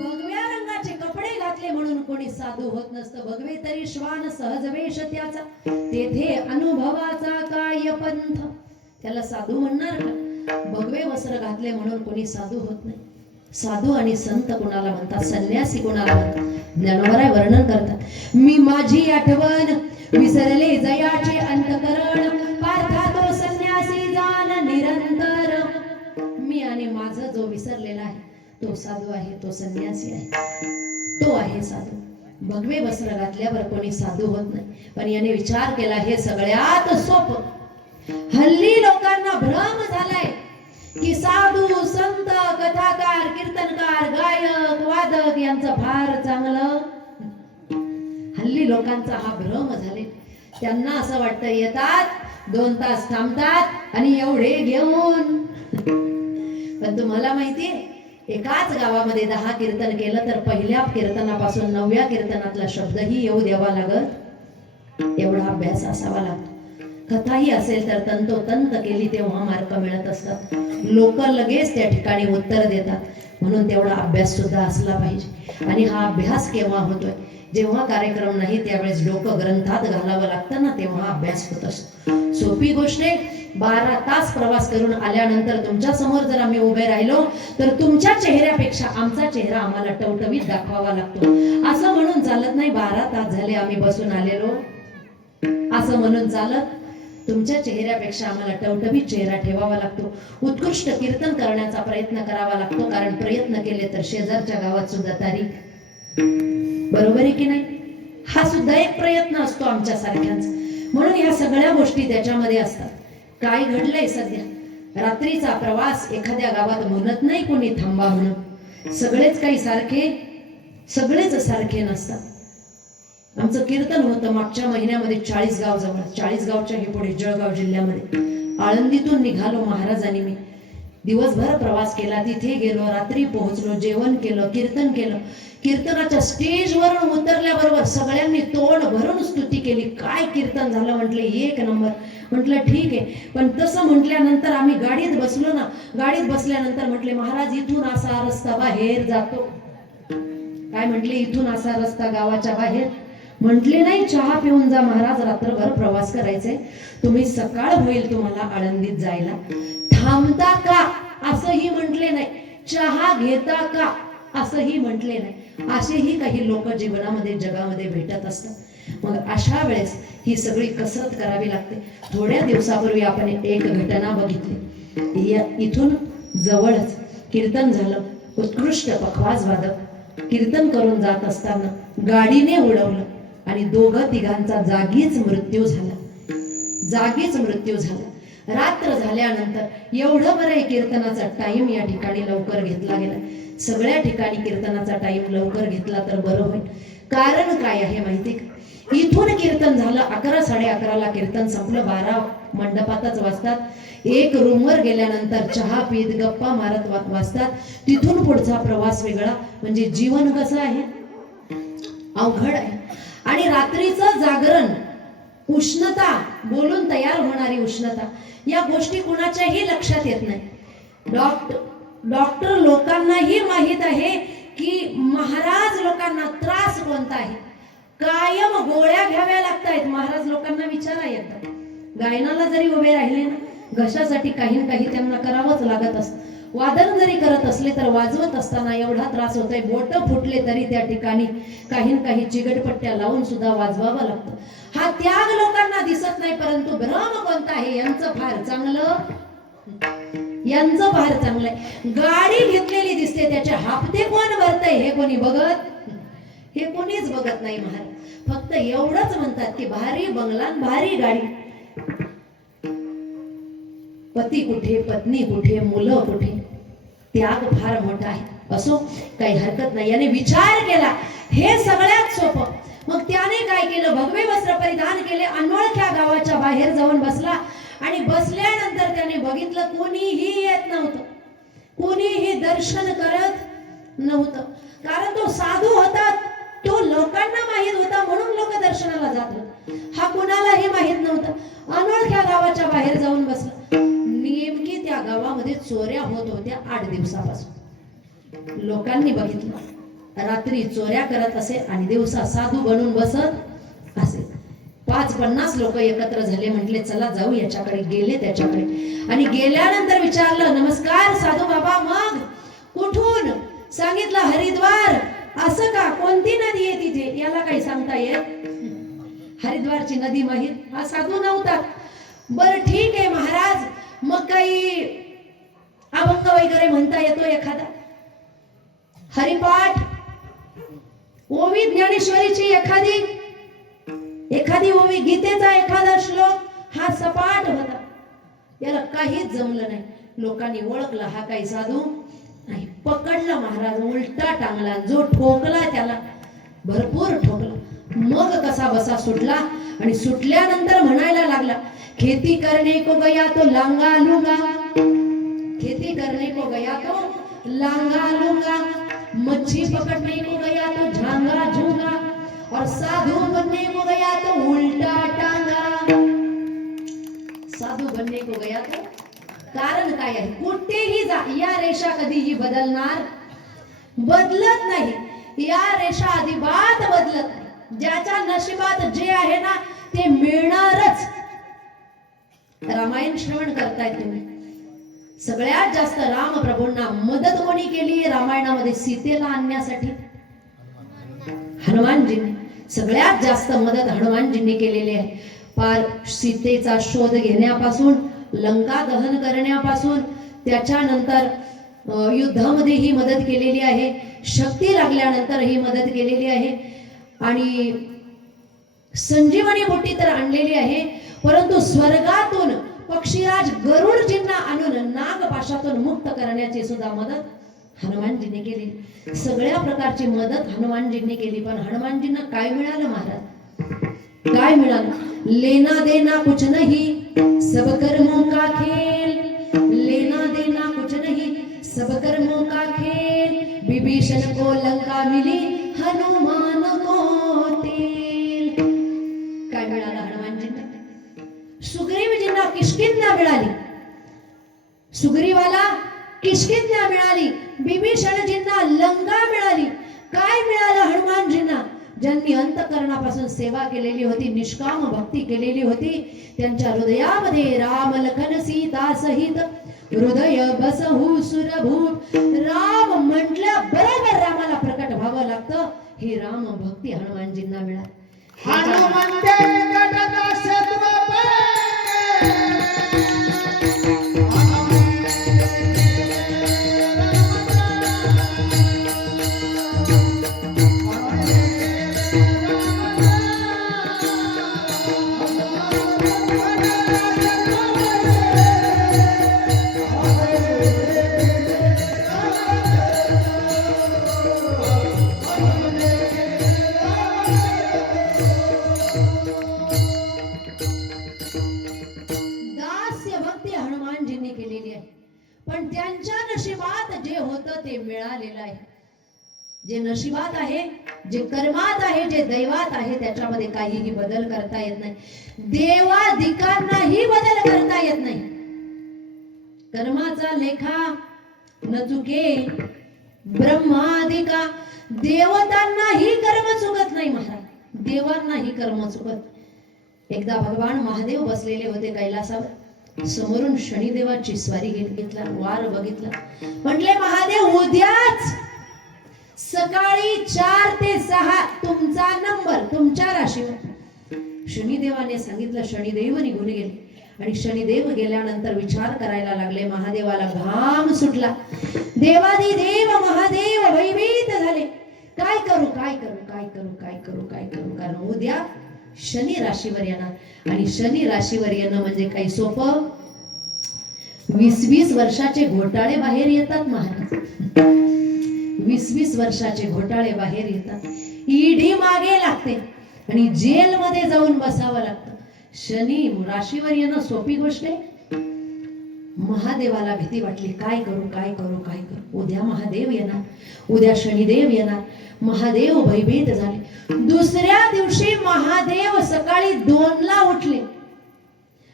भगव्या रंगाचे कपडे घातले म्हणून कोणी साधू होत नसतं. भगवे तरी श्वान सहज वेश त्याचा, तेथे अनुभवाचा काय पंथ. त्याला साधू म्हणणार का. भगवे वस्त्र घातले म्हणून कोणी साधू होत नाही. साधू आणि संत कोणाला म्हणतात, संन्यासी कोणाला म्हणतात, ज्ञानोबराय वर्णन करतात. मी माझी आठवण विसरले जयाचे अंतकरण, पार्था तो संन्यासी जाण निरंतर. मी आणि माझं जो विसरलेला आहे तो साधू आहे, तो संन्यासी आहे, तो आहे साधू. भगवे वस्त्र घातल्यावर कोणी साधू होत नाही. पण याने विचार केला हे सगळ्यात सोपं. हल्ली लोकांना भ्रम झालाय की साधू संत कथाकार कीर्तनकार गायक वादक यांचं फार चांगलं. हल्ली लोकांचा हा भ्रम झाले. त्यांना असं वाटतं येतात 2 तास थांबतात आणि एवढे घेऊन. पण तुम्हाला माहितीये एकाच गावामध्ये 10 कीर्तन केलं तर पहिल्या कीर्तनापासून 9व्या कीर्तनातला शब्दही येऊ द्यावा लागत. एवढा अभ्यास असावा लागतो. कथाही असेल तर तंतोतंत केली तेव्हा मार्क मिळत असतात. लोक लगेच त्या ठिकाणी उत्तर देतात. म्हणून तेवढा अभ्यास सुद्धा असला पाहिजे. आणि हा अभ्यास केव्हा होतोय, जेव्हा कार्यक्रम नाही त्यावेळेस डोकं ग्रंथात घालावं लागतं ना, तेव्हा अभ्यास होत असतो. सोपी गोष्ट आहे. 12 तास प्रवास करून आल्यानंतर तुमच्या समोर जर आम्ही उभे राहिलो तर तुमच्या चेहऱ्यापेक्षा आमचा चेहरा आम्हाला टवटवीत दाखवावा लागतो. असं म्हणून चालत नाही 12 तास झाले आम्ही बसून आलेलो, असं म्हणून चालत. तुमच्या चेहऱ्यापेक्षा आम्हाला टवटवीत चेहरा ठेवावा लागतो. उत्कृष्ट कीर्तन करण्याचा प्रयत्न करावा लागतो. कारण प्रयत्न केले तर शेजारच्या गावात सुद्धा तारीख. बरोबर आहे की नाही? हा सुद्धा एक प्रयत्न असतो आमच्या सारख्यांचा. म्हणून या सगळ्या गोष्टी त्याच्यामध्ये असतात. काय घडलंय सध्या, रात्रीचा प्रवास एखाद्या गावात म्हणत नाही कोणी थांबा म्हणून. सगळेच काही सारखे, सगळेच सारखे नसतात. आमचं कीर्तन होतं मागच्या महिन्यामध्ये 40 गाव जवळ, 40 गावच्या हे पुढे जळगाव जिल्ह्यामध्ये. आळंदीतून निघालो महाराज आणि मी. दिवसभर प्रवास केला, तिथे गेलो, रात्री पोहोचलो, जेवण केलं, कीर्तन केलं. कीर्तनाच्या स्टेजवरून उतरल्याबरोबर सगळ्यांनी तोंड भरून स्तुती केली. काय कीर्तन झालं म्हटले, 1 नंबर. म्हटलं ठीक आहे. पण तसं म्हटल्यानंतर आम्ही गाडीत बसलो ना, गाडीत बसल्यानंतर म्हटले महाराज इथून असा रस्ता बाहेर जातो. काय म्हटले, इथून असा रस्ता गावाच्या बाहेर. म्हटले नाही, चहा पिऊन जा महाराज, रात्रभर प्रवास करायचे, तुम्ही सकाळ होईल तुम्हाला आळंदीत जायला, थांबता का असंही म्हटले नाही, चहा घेता का असंही म्हटले नाही. असेही काही लोक जीवनामध्ये जगामध्ये भेटत असतात. मग अशा वेळेस ही सगळी कसरत करावी लागते. थोड्या दिवसापूर्वी आपण एक घटना बघितली. इथून जवळच कीर्तन झालं. उत्कृष्ट पखवाज वादक कीर्तन करून जात असताना गाडीने उडवलं आणि 2-3 जागीच मृत्यू झाला. जागीच मृत्यू झाला. रात्र झाल्यानंतर एवढं बरं आहे कीर्तनाचा टाइम या ठिकाणी लवकर घेतला गेला. सगळ्या ठिकाणी कीर्तनाचा टाइम लवकर घेतला तर बरं होईल. कारण काय आहे माहिती का? इथून कीर्तन झालं 11-11:30ला कीर्तन संपलं. 12 मंडपातच वाजतात. एक रूमवर गेल्यानंतर चहा पीत गप्पा मारत वाजतात. तिथून पुढचा प्रवास वेगळा. म्हणजे जीवन कसं आहे, अवघड आहे. आणि रात्रीचं जागरण, उष्णता, बोलून तयार होणारी उष्णता, या गोष्टी कुणाच्याही लक्षात येत नाही. डॉक्टर लोकांनाही माहित आहे की महाराज लोकांना त्रास कोणता आहे. कायम गोळ्या घ्याव्या लागतायत. महाराज लोकांना विचारा येतात. गायनाला जरी उभे राहिले ना, घशासाठी काही काही त्यांना करावंच लागत असतं. वादन जरी करत असले तर वाजवत असताना एवढा त्रास होतोय, बोट फुटले तरी त्या ठिकाणी काही चिगटपट्ट्या लावून सुद्धा वाजवावं लागतं. हा त्याग लोकांना दिसत नाही. परंतु भ्रम कोणता आहे, यांचं फार चांगलं, यांचं फार चांगलं आहे. गाडी घेतलेली दिसते, त्याचे हप्ते कोण भरतय हे कोणी बघत, हे कोणीच बघत नाही. महाराज फक्त एवढंच म्हणतात की भारी बंगला, भारी गाडी, पती कुठे, पत्नी कुठे, मुलं कुठे, त्याग फार मोठा आहे. असो, काही हरकत नाही. याने विचार केला हे सगळ्यात सोपं. मग त्याने काय केलं, भगवे वस्त्र परिधान केले, अनोळख्या गावाच्या बाहेर जाऊन बसला. आणि बसल्यानंतर त्याने बघितलं कोणीही येत नव्हतं, कोणीही दर्शन करत नव्हतं. कारण तो साधू होता, तो लोकांना माहित होता म्हणून लोक दर्शनाला जात होते. हा कुणालाही माहित नव्हता. अनोळख्या गावाच्या बाहेर जाऊन बसला. नेमकी त्या गावामध्ये चोऱ्या होत होत्या 8 दिवसापासून. लोकांनी बघितलं, रात्री चोऱ्या करत असे आणि दिवसा साधू बनून बसत असे. 50 लोक एकत्र झाले, म्हटले चला जाऊ याच्याकडे. गेले त्याच्याकडे आणि गेल्यानंतर विचारलं, नमस्कार साधू बाबा, मग कुठून? सांगितलं हरिद्वार. असं का? कोणती नदी आहे तिथे? याला काही सांगता येत? हरिद्वारची नदी माहीत? हा साधू नव्हता. बर ठीक आहे महाराज, मग काही अभंग वगैरे म्हणता येतो एखादा? हरिपाठ, ओवी, ज्ञानेश्वरीची एखादी ओवी, गीतेचा एखादा श्लोक, हा सपाट होता. याला काहीच जमलं नाही. लोकांनी ओळखलं हा काही साधू नाही. पकडलं महाराज, उलटा टांगला. जो ठोकला त्याला भरपूर ठोकला. मग कसा बसा सुटला आणि सुटल्यानंतर म्हणायला लागला, खेती करने को गया तो लांगा लूंगा, खेती करने को गया तो लांगा लूंगा, मच्छी पकड़ने को गया तो झांगा झूंगा, और साधु बनने को गया तो उल्टा टांगा. साधू बनने को गया तो कारण काय आहे? कुठेही जा, या रेषा कधीही बदलत नाही. या रेषा अजिबात बदलत नाही. ज्याच्या नशिबात जे आहे ना ते मिळणारच. रामायण श्रवण करताय तुम्ही. सगळ्यात जास्त रामप्रभूंना मदत कोणी केली रामायणामध्ये सीतेला आणण्यासाठी? हनुमानजींनी. सगळ्यात जास्त मदत हनुमानजींनी केलेली आहे. पार सीतेचा शोध घेण्यापासून, लंका दहन करण्यापासून, त्याच्यानंतर युद्धामध्ये ही मदत केलेली आहे, शक्ती लागल्यानंतर ही मदत केलेली आहे, आणि संजीवनी बुटी तर आणलेली आहे. परंतु स्वर्गातून पक्षीराज गरुडजींना आणून नागपाशातून मुक्त करण्याची सुद्धा मदत हनुमानजींनी केली. सगळ्या प्रकारची मदत हनुमानजींनी केली. पण हनुमानजींना काय मिळालं महाराज? काय मिळालं? लेना देना कुछ नहीं, सब कर्मों का खेल. लेना देना कुछ नहीं, सब कर्मों का खेल. विभीषण को लंका मिली, हनुमान को तेल. काय मिळालं हनुमानजींना? सुग्रीवजींना किष्किंधा मिळाली. सुग्रीवाला किष्किंधा मिळाली. विभीषणजींना लंका मिळाली. काय मिळालं हनुमानजींना? ज्यांनी अंतःकरणापासून सेवा केलेली होती, निष्काम भक्ती केलेली होती, त्यांच्या हृदयामध्ये राम लखन सीता सहित हृदय बसहु सुरभूत. राम म्हटलं बरोबर रामाला प्रकट व्हावं लागतं. ही राम भक्ती हनुमानजींना मिळाली. हनुमंते गगन सत्वपे, पण त्यांच्या नशिबात जे होतं ते मिळालेलं आहे. जे नशिबात आहे, जे कर्मात आहे, जे दैवात आहे, त्याच्यामध्ये काहीही बदल करता येत नाही. देवाधिकांनाही बदल करता येत नाही. कर्माचा लेखा न चुके ब्रह्मादिका. देवतांनाही कर्म चुकत नाही महाराज, देवांनाही कर्म चुकत. एकदा भगवान महादेव बसलेले होते कैलासावर. समोरून शनिदेवाची स्वारी घेतला, वार बघितला. म्हटले महादेव, उद्याच सकाळी 4 ते 6 तुमचा नंबर तुमच्या राशीवर. शनिदेवाने सांगितलं. शनिदेव निघून गेले आणि शनिदेव गेल्यानंतर विचार करायला लागले. महादेवाला घाम सुटला. देवादिदेव महादेव भयभीत झाले. काय करू काय करू काय करू काय करू काय करू. कारण उद्या शनी राशीवर येणार आणि शनी राशीवर येणं म्हणजे काही सोपं. 20-20 वर्षाचे घोटाळे बाहेर येतात महाराज. 20-20 वर्षाचे घोटाळे बाहेर येतात. ईडी मागे लागते आणि जेल मध्ये जाऊन बसावं लागतं. शनी राशीवर येणं सोपी गोष्ट आहे. महादेवाला भीती वाटली. काय करू काय करू काय करू. उद्या महादेव येणार, उद्या शनिदेव येणार. महादेव भयभीत झाले. दुसऱ्या दिवशी महादेव सकाळी 2ला उठले.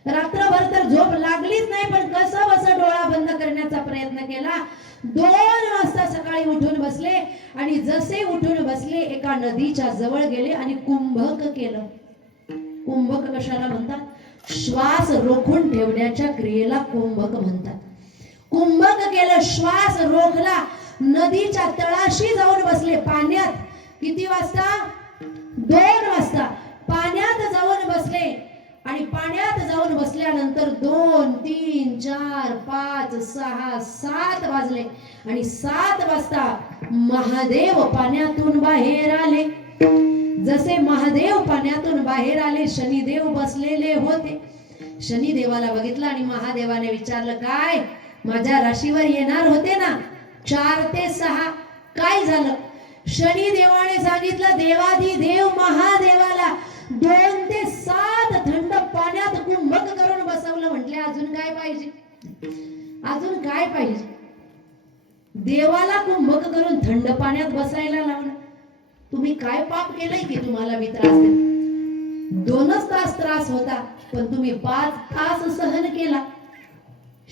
रात्रभर तर झोप लागलीच नाही, पण कसं बसं डोळा बंद करण्याचा प्रयत्न केला. 2 वाजता सकाळी उठून बसले आणि जसे उठून बसले एका नदीच्या जवळ गेले आणि कुंभक केलं. कुंभक कशाला म्हणतात? श्वास रोखून ठेवण्याच्या क्रियेला कुंभक म्हणतात. कुंभक केलं, श्वास रोखला, नदीच्या तळाशी जाऊन बसले पाण्यात. किती वाजता? 2 वाजता पाण्यात जाऊन बसले. आणि पाण्यात जाऊन बसल्यानंतर 2, 3, 4, 5, 6, 7 वाजले. आणि 7 वाजता महादेव पाण्यातून बाहेर आले. जसे महादेव पाण्यातून बाहेर आले, शनिदेव बसलेले होते. शनिदेवाला बघितलं आणि महादेवाने विचारलं, काय माझ्या राशीवर येणार होते ना 4 ते 6, काय झालं? शनिदेवाने सांगितलं, देवाधिदेव महादेवाला 2 ते 7 थंड पाण्यात कुंभक करून बसवलं. म्हटले अजून काय पाहिजे? अजून काय पाहिजे? देवाला कुंभक करून थंड पाण्यात बसायला लावलं. तुम्ही काय पाप केलंय की तुम्हाला मी त्रास देतो? 2च तास त्रास होता, पण तुम्ही 5 तास सहन केला.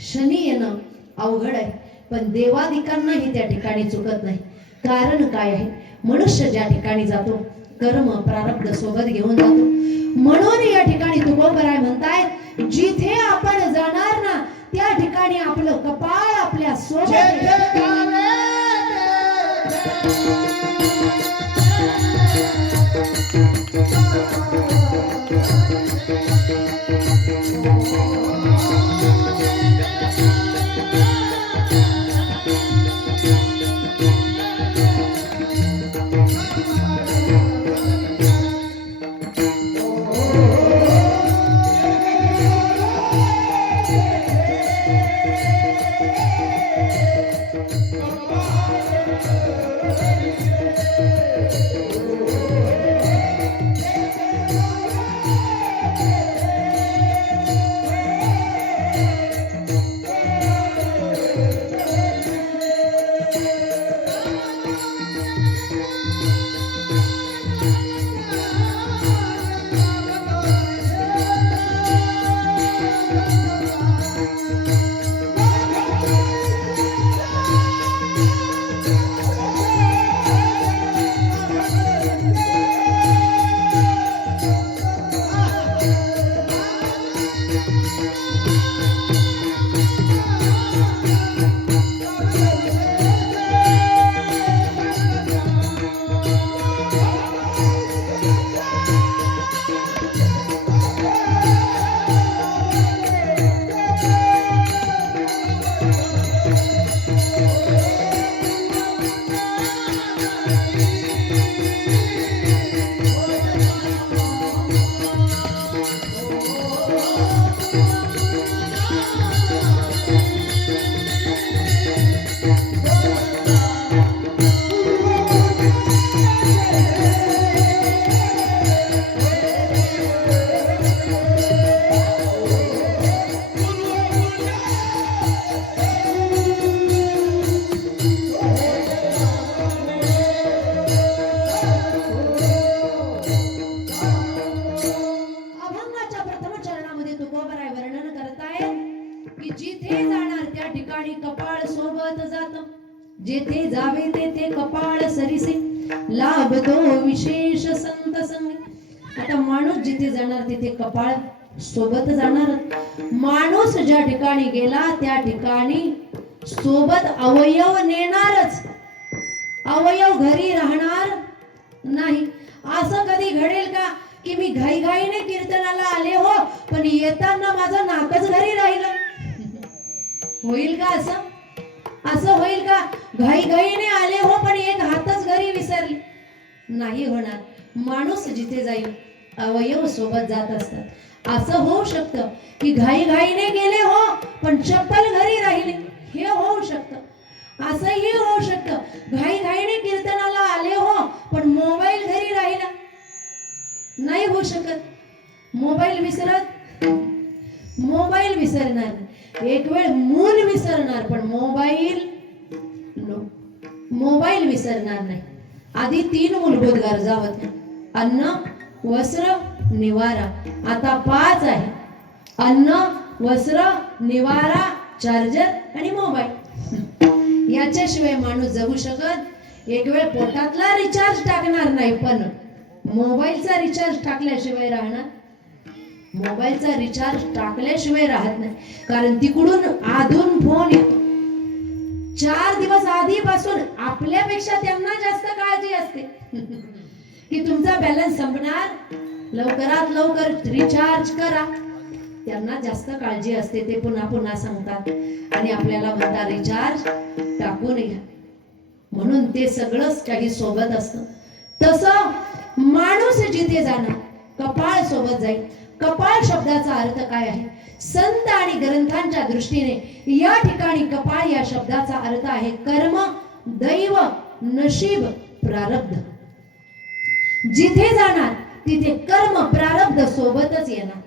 शनी येणं अवघड आहे, पण देवादिकांनाही त्या ठिकाणी चुकत नाही. कारण काय आहे? मनुष्य ज्या ठिकाणी जातो कर्म प्रारब्ध सोबत घेऊन जातो. म्हणून या ठिकाणी तुकोबराय म्हणतायत, जिथे आपण जाणार ना त्या ठिकाणी आपलं कपाळ आपल्या सोबत आहे. जेथे जावे तेथे कपाळ सरिसे लाभतो विशेष संत संगी. आता माणूस जिथे जाणार तिथे कपाळ सोबत जाणार. माणूस ज्या ठिकाणी गेला त्या ठिकाणी सोबत अवयव नेणारच. अवयव घरी राहणार नाही. असं कधी घडेल का की मी घाईघाईने कीर्तनाला आले हो पण येताना माझं नाकच घरी राहिलं? होईल का असं? असं होईल का? घाईघाईने आले हो पण एक हातच घरी विसरले? नाही होणार. माणूस जिथे जाईल अवयव सोबत जात असतात. असं होऊ शकतं की घाईघाईने गेले हो पण चप्पल घरी राहिली, हे होऊ शकतं. असंही होऊ शकतं घाईघाईने कीर्तनाला आले हो पण मोबाईल घरी राहिला. नाही होऊ शकत. मोबाईल विसरणार. एक वेळ मूल विसरणार पण मोबाईल विसरणार नाही. आधी 3 मूलभूत गरजा होत्या: अन्न, वस्त्र, निवारा. आता 5 आहे: अन्न, वस्त्र, निवारा, चार्जर आणि मोबाईल. याच्याशिवाय माणूस जगू शकत. एक वेळ पोटातला रिचार्ज टाकणार नाही पण मोबाईलचा रिचार्ज टाकल्याशिवाय राहणार मोबाईलचा रिचार्ज टाकल्याशिवाय राहत नाही, कारण तिकडून आधून फोन येतो. 4 दिवस आधीपासून आपल्यापेक्षा त्यांना जास्त काळजी असते की तुमचा बॅलन्स संपणार, लवकरात लवकर रिचार्ज करा. त्यांना जास्त काळजी असते, ते पुन्हा पुन्हा सांगतात आणि आपल्याला म्हणतात रिचार्ज टाकून घ्या. म्हणून ते सगळंच काही सोबत असतं. तसं माणूस जिथे जाणार कपाळ सोबत जाईल. कपाळ शब्दाचा अर्थ काय आहे? संत आणि ग्रंथांच्या दृष्टीने या ठिकाणी कपाळ या शब्दाचा अर्थ आहे कर्म, दैव, नशीब, प्रारब्ध. जिथे जाणार तिथे कर्म प्रारब्ध सोबतच येणार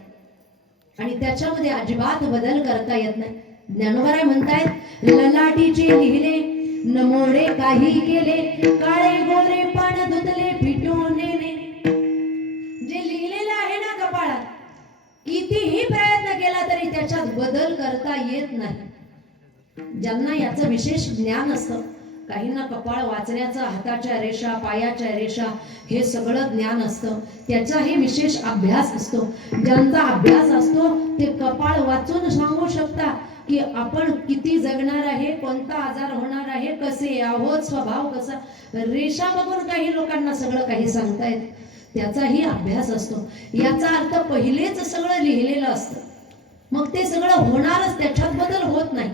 आणि त्याच्यामध्ये अजिबात बदल करता येत नाही. ज्ञानोबराय म्हणतायत ललाटीचे लिहिले न मोडे काही केले, काळे गोरे पान धुतले फिटून नेने. जे लिहिलेलं आहे ना कपाळात, कितीही प्रयत्न केला तरी त्याच्यात बदल करता येत नाही. ज्यांना याचं विशेष ज्ञान असतं, काहींना कपाळ वाचण्याचं, हाताच्या रेषा, पायाच्या रेषा हे सगळं ज्ञान असतं, त्याचाही विशेष अभ्यास असतो. ज्यांचा अभ्यास असतो ते कपाळ वाचून सांगू शकता की आपण किती जगणार आहे, कोणता आजार होणार आहे, कसे आहोत, स्वभाव कसा. रेषा बघून काही लोकांना सगळं काही सांगतायत, त्याचाही अभ्यास असतो. याचा अर्थ पहिलेच सगळं लिहिलेलं असतं, मग ते सगळं होणारच, त्याच्यात बदल होत नाही.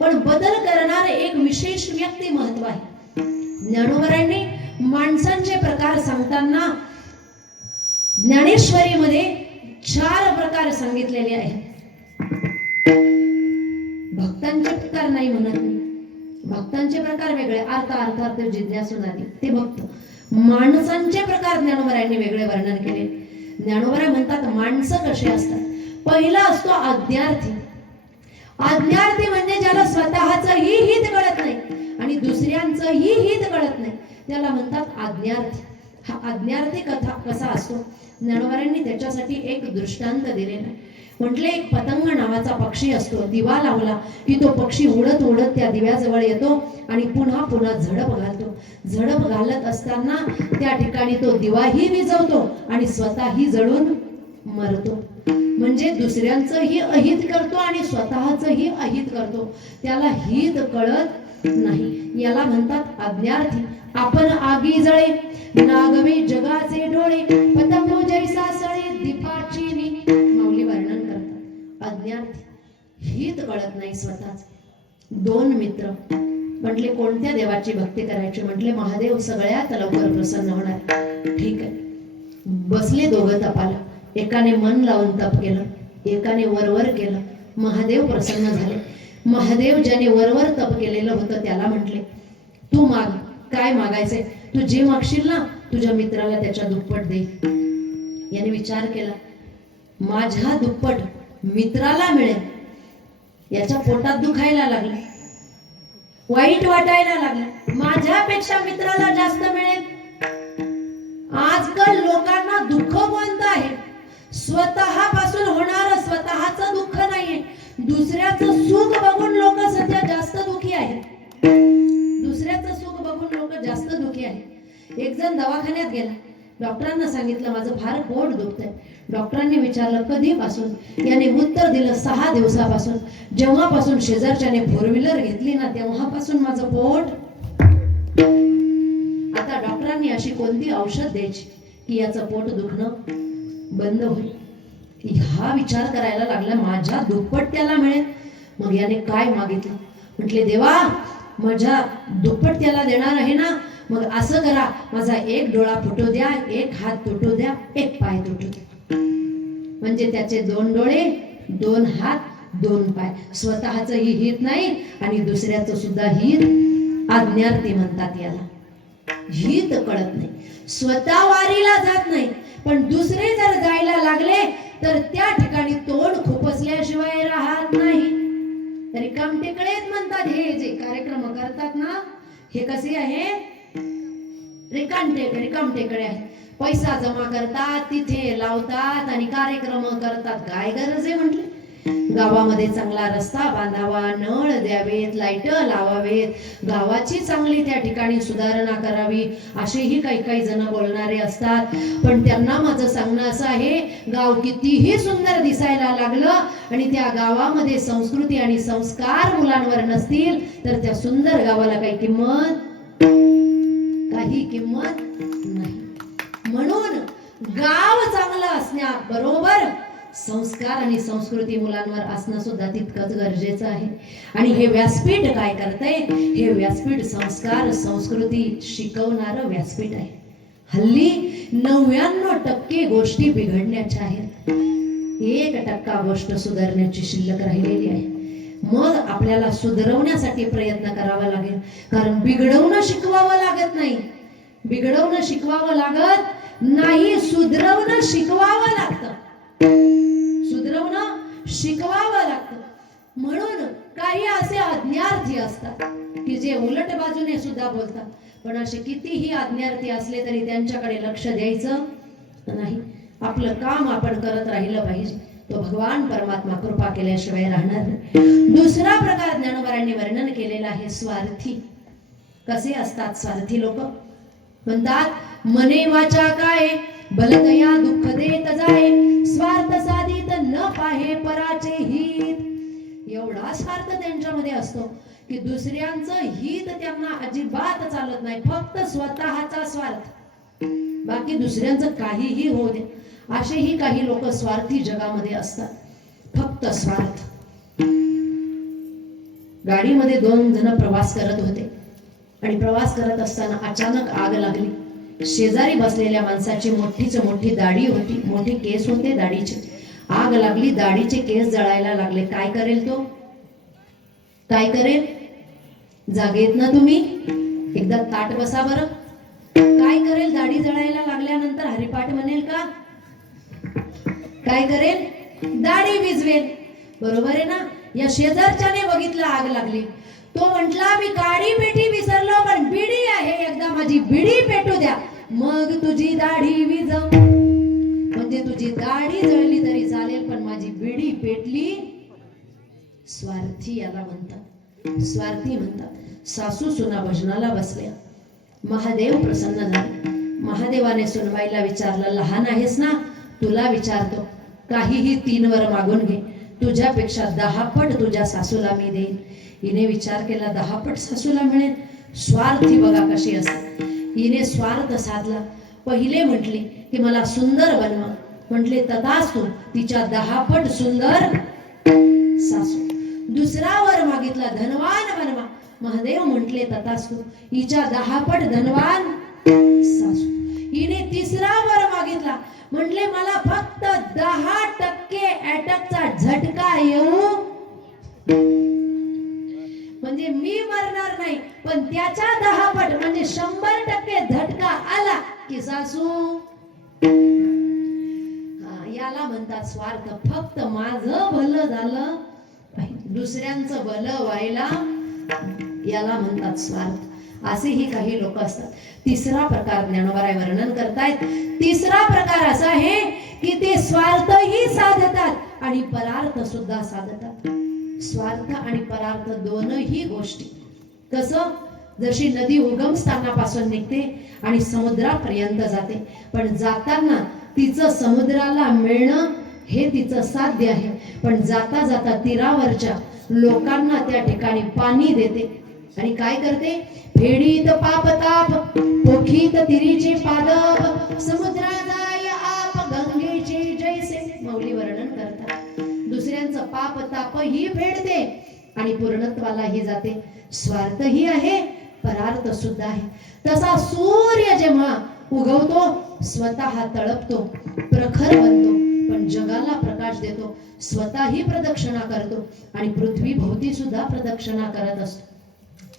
पण बदल करणारे एक विशेष व्यक्ती महत्व आहे. ज्ञानोबरांनी माणसांचे प्रकार सांगताना ज्ञानेश्वरीमध्ये 4 प्रकार सांगितलेले आहेत. भक्तांचे प्रकार नाही म्हणत मी, भक्तांचे प्रकार वेगळे, अर्थार्थ जिज्ञासूनादी ते भक्त. माणसांचे प्रकार ज्ञानोबरांनी वेगळे वर्णन केले. ज्ञानोबराय म्हणतात माणसं कसे असतात. पहिला असतो आज्ञार्थी. आज्ञार्थी म्हणजे ज्याला स्वतःचंही हित कळत नाही आणि दुसऱ्यांचंही हित कळत नाही, त्याला म्हणतात आज्ञार्थी. हा आज्ञार्थी कसा असतो? ज्ञानोबरांनी त्याच्यासाठी एक दृष्टांत दिलेला आहे. म्हटले एक पतंग नावाचा पक्षी असतो, दिवा लावला की तो पक्षी उडत उडत त्या दिव्याजवळ येतो आणि पुन्हा पुन्हा झडप घालतो. झडप घालत असताना त्या ठिकाणी तो दिवाही विझवतो आणि स्वतःही जळून मरतो. म्हणजे दुसऱ्यांचंही अहित करतो आणि स्वतःचंही अहित करतो, त्याला हित कळत नाही. याला म्हणतात आज्ञार्थी. आपण आगी जळे नागवे जगाचे डोळे, पतंगो जैसा सळे दीपाची माऊली वर्णन करतात. आज्ञार्थी, हित कळत नाही स्वतःच. 2 मित्र म्हटले कोणत्या देवाची भक्ती करायची? म्हटले महादेव सगळ्यात लवकर प्रसन्न होणार. ठीक आहे, बसले दोघं तपाला. एकाने मन लावून तप केलं, एकाने वरवर केलं. महादेव प्रसन्न झाले. महादेव ज्याने वरवर तप केलेलं होतं त्याला म्हटले तू माग, काय मागायचंय? तू जे मागशील ना तुझ्या मित्राला त्याच्या दुप्पट दे. याने विचार केला, माझ्या दुप्पट मित्राला मिळेल, याच्या पोटात दुखायला लागलं, वाईट वाटायला लागलं, माझ्यापेक्षा मित्राला जास्त मिळेल. आजकाल लोकांना दुःख कोणतं आहे? स्वतःपासून होणारं स्वतःचं दुःख नाहीये, दुसऱ्याचं सुख बघून लोक सध्या जास्त दुखी आहेत. दुसऱ्याचं सुख बघून लोक जास्त दुखी आहेत. एक जण दवाखान्यात गेला, डॉक्टरांना सांगितलं माझं फार पोट दुखतंय. डॉक्टरांनी विचारलं कधीपासून? याने उत्तर दिलं 6 दिवसापासून. जेव्हापासून शेजारच्याने 4 व्हीलर घेतली ना तेव्हापासून माझं पोट. आता डॉक्टरांनी अशी कोणती औषध द्यायची की याचं पोट दुखणं बंद होईल? हा विचार करायला लागला, माझ्या दुप्पट त्याला मिळेल. मग याने काय मागितलं? म्हटले देवा, माझ्या दुप्पट त्याला देणार आहे ना, मग असं करा, माझा 1 डोळा फुटू द्या, 1 हात तुटू द्या, 1 पाय तुटू द्या. म्हणजे त्याचे 2 डोळे, 2 हात, 2 पाय. स्वतःचंही हित नाही आणि दुसऱ्याचं सुद्धा हित. आज्ञार्थी म्हणतात याला. हित कळत नाही, स्वतः वारीला जात नाही, पण दुसरे जर जायला लागले तर त्या ठिकाणी तोंड खुपसल्याशिवाय राहत नाही. रिकामटेकडेच म्हणतात. हे जे कार्यक्रम करतात ना हे कसे आहे? रिकामटेकडे आहेत. पैसा जमा करतात, तिथे लावतात आणि कार्यक्रम करतात. काय गरज आहे म्हटले? गावामध्ये चांगला रस्ता बांधावा, नळ द्यावेत, लाईट लावावेत, गावाची चांगली त्या ठिकाणी सुधारणा करावी, असेही काही काही जण बोलणारे असतात. पण त्यांना माझं सांगणं असं आहे, गाव कितीही सुंदर दिसायला लागलं आणि त्या गावामध्ये संस्कृती आणि संस्कार मुलांवर नसतील तर त्या सुंदर गावाला काही किंमत नाही. म्हणून गाव चांगलं असण्याबरोबर संस्कार आणि संस्कृती मुलांवर असणं सुद्धा तितकंच गरजेचं आहे. आणि हे व्यासपीठ काय करतंय? हे व्यासपीठ संस्कार संस्कृती शिकवणारं व्यासपीठ आहे. हल्ली 99% गोष्टी बिघडण्याच्या आहेत, 1% गोष्ट सुधारण्याची शिल्लक राहिलेली आहे. मग आपल्याला सुधारवण्यासाठी प्रयत्न करावा लागेल, कारण बिघडवणं शिकवावं लागत नाही, सुधरवणं शिकवावं लागतं. म्हणून काही असे अज्ञार्थी असतात की जे उलट बाजूने सुद्धा बोलतात, पण असे कितीही अज्ञार्थी असले तरी त्यांच्याकडे लक्ष द्यायचं नाही. आपलं काम आपण करत राहिलं पाहिजे. तो भगवान परमात्मा कृपा केल्याशिवाय राहणार नाही. दुसरा प्रकार ज्ञानोबांनी वर्णन केलेला आहे स्वार्थी. कसे असतात स्वार्थी लोक? म्हणतात, मने वाचा काय बलतया दुःख देत जाय, स्वार्थ साधित न पाहे पराचे हित. एवढा स्वार्थ त्यांच्यामध्ये असतो की दुसऱ्यांचं हित त्यांना अजिबात चालत नाही, फक्त स्वतःचा स्वार्थ, बाकी दुसऱ्यांचं काहीही होऊ दे. असेही काही लोक स्वार्थी जगामध्ये असतात, फक्त स्वार्थ. गाडीमध्ये 2 जण प्रवास करत होते आणि प्रवास करत असताना अचानक आग लागली. शेजारी बसलेल्या माणसाची मोठीच मोठी दाढी होती, मोठे केस होते दाढीचे. आग लागली, दाढीचे केस जळायला लागले. काय करेल तो? काय करेल? जागेत ना तुम्ही? एकदा ताट बसा बरं. काय करेल? दाढी जळायला लागल्यानंतर हरिपाठ म्हणेल का? काय करेल? दाढी विझवेल. बरोबर आहे ना? या शेजारच्याने बघितलं आग लागली, तो म्हटला, मी काडी पेटी विसरलो, पण बिडी आहे, एकदा माझी बिडी पेटू द्या, मग तुझी दाढी विझव. म्हणजे तुझी दाढी जळली तरी चालेल, पण माझी बिडी पेटली. स्वार्थी याला म्हणतात, स्वार्थी म्हणतात. सासू सुना भजनाला बसल्या, महादेव प्रसन्न झाले. महादेवाने सुनबाईला विचारलं, लहान आहेस ना, तुला विचारतो, काहीही 3 वर मागून घे, तुझ्यापेक्षा 10 पट तुझ्या सासूला मी देईन. हिने विचार केला, 10 पट सासूला मिळेल. स्वार्थी बघा कशी असते. हिने स्वार्थ साधला. पहिले म्हटले की मला सुंदर बनवा, म्हटले तथास्तु, तिच्या 10 पट सुंदर सासू. दुसरा वर मागितला, धनवान बनवा, महादेव म्हटले तथास्तु, हिच्या 10 पट धनवान सासू. हिने तिसरा वर मागितला, म्हटले मला फक्त 10% अटॅकचा झटका येऊ, म्हणजे मी मरणार नाही, पण त्याच्या 10 पट म्हणजे 100% झटका आला की सासू. याला म्हणतात स्वार्थ. फक्त माझं भलं झालं, दुसऱ्यांचं भलं व्हायला, याला म्हणतात स्वार्थ. असेही काही लोक असतात. तिसरा प्रकार ज्ञानोबा वर्णन करतायत. तिसरा प्रकार असा आहे की ते स्वार्थही साधतात आणि परार्थ सुद्धा साधतात. स्वार्थ आणि परार्थ दोनही गोष्टी. कसं? जशी नदी उगम स्थानापासून निघते आणि समुद्रापर्यंत जाते, पण जाताना तिचं समुद्राला मिळणं हे तिचं साध्य आहे, पण जाता जाता तीरावरच्या लोकांना त्या ठिकाणी पाणी देते आणि काय करते? फेडीत पाप ताप, पोखीत तिरीचे पादप, समुद्रा जाय आप गंगेचे जैसे. माऊली वर्णन करतात. दुसऱ्यांचं पाप ताप ही फेडते आणि पूर्णत्वालाही जाते. स्वार्थही आहे, परार्थ सुद्धा आहे. तसा सूर्य जेव्हा उगवतो, स्वतः तळपतो, प्रखर बनतो, पण जगाला प्रकाश देतो. स्वतःही प्रदक्षिणा करतो आणि पृथ्वी भोवती सुद्धा प्रदक्षिणा करत असतो.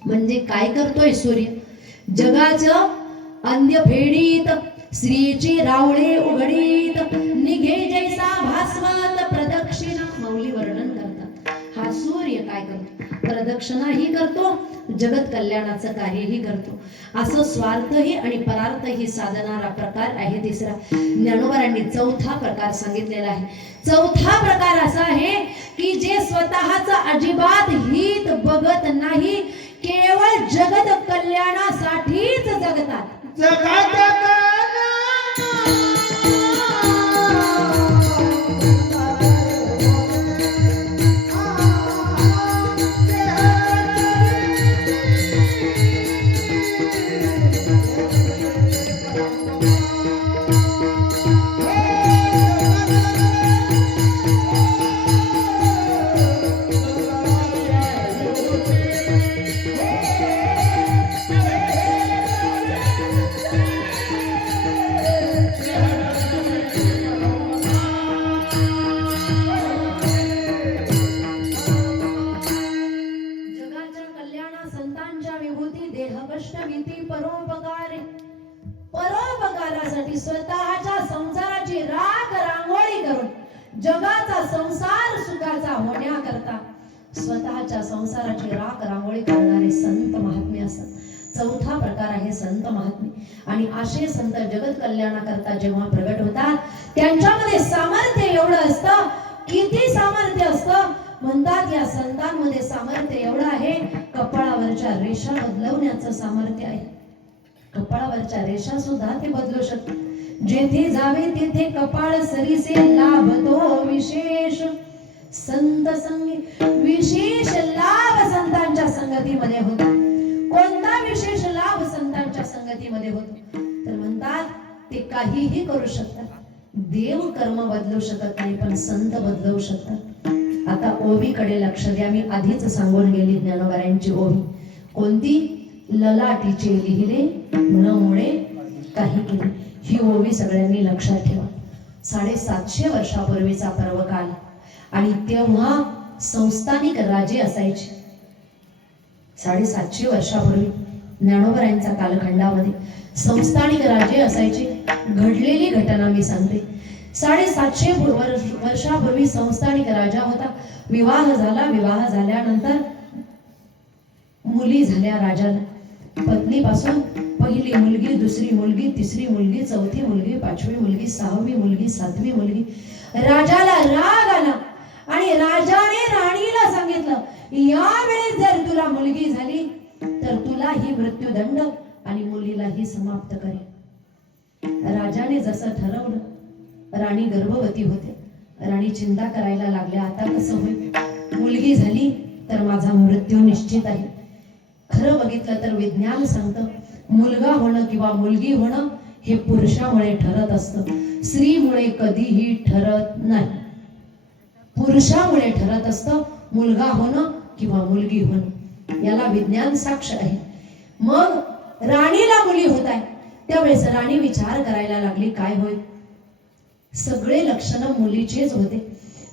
म्हणजे काय करतोय सूर्य? जगाचं अंध्य फेडीत, स्त्रीची रावळे उघडीत, निघे जैसा भास्वत प्रदक्षिणा. माऊली वर्णन करतात. हा सूर्य काय करतो? प्रदक्षिणाही करतो, जगत कल्याणाचं कार्यही करतो. असं स्वार्थही आणि परार्थही साधणारा प्रकार आहे तिसरा. ज्ञानोबांनी चौथा प्रकार सांगितलेला आहे. चौथा प्रकार असा आहे की जे स्वतःचं अजिबात हित बघत नाही, केवळ जगत कल्याणासाठीच जगतात. जगात परोपकारासाठी स्वतःच्या संसाराची राख रांगोळी करून जगाचा संसार सुखाचा होण्याकरता स्वतःच्या संसाराची राख रांगोळी करणारे संत महात्मे असतात. चौथा प्रकार आहे संत महात्मे. आणि असे संत जगत कल्याणाकरता जेव्हा प्रगट होतात त्यांच्यामध्ये सामर्थ्य एवढं असतं. किती सामर्थ्य असतं म्हणतात, या संतांमध्ये सामर्थ्य एवढं आहे, कपाळावरच्या रेषा बदलवण्याचं सामर्थ्य आहे. कपाळावरच्या रेषा सुद्धा ते बदलू शकतात. जेथे जावे तेथे कपाळ सरीसे लाभतो विशेष संत संगी. विशेष लाभ संतांच्या संगतीमध्ये होतो. कोणता विशेष लाभ संतांच्या संगतीमध्ये होतो तर म्हणतात ते काहीही करू शकतात. देव कर्म बदलू शकत नाही, पण संत बदलवू शकतात. आता ओवीकडे लक्ष द्या. मी आधीच सांगून गेली ज्ञानोबांची ओवी कोणती. ललाटीचे लिहिले न मुळे काही केले. ही ओवी सगळ्यांनी लक्षात ठेवा. 750 वर्षापूर्वीचा पर्वकाल आणि तेव्हा संस्थानिक राजे असायचे. 750 वर्षापूर्वी ज्ञानोबरायांच्या कालखंडामध्ये संस्थानिक राजे असायचे. घडलेली घटना मी सांगते. 750 वर्षापूर्वी संस्थानिक राजा होता. विवाह झाला. विवाह झाल्यानंतर मुली झाल्या राजाला. पत्नीपासून पहिली मुलगी, दुसरी मुलगी, तिसरी मुलगी, चौथी मुलगी, पाचवी मुलगी, सहावी मुलगी, सातवी मुलगी. राजाला राग आला आणि राजाने राणीला सांगितलं, यावेळेस जर तुला मुलगी झाली तर तुला ही मृत्यूदंड आणि मुलीलाही समाप्त करेल. राजाने जसं ठरवलं. राणी गर्भवती होते. राणी चिंता करायला लागल्या, आता कसं होईल. मुलगी झाली तर माझा मृत्यू निश्चित आहे. खरं बघितलं तर विज्ञान सांगतं मुलगा होणं किंवा मुलगी होणं हे पुरुषामुळे ठरत असतं, स्त्रीमुळे कधीही ठरत नाही. पुरुषामुळे ठरत असतं मुलगा होणं किंवा मुलगी होणं. याला विज्ञान साक्ष आहे. मग राणीला मुली होत आहे त्यावेळेस राणी विचार करायला लागली, काय होईल. सगळे लक्षण मुलीचेच होते.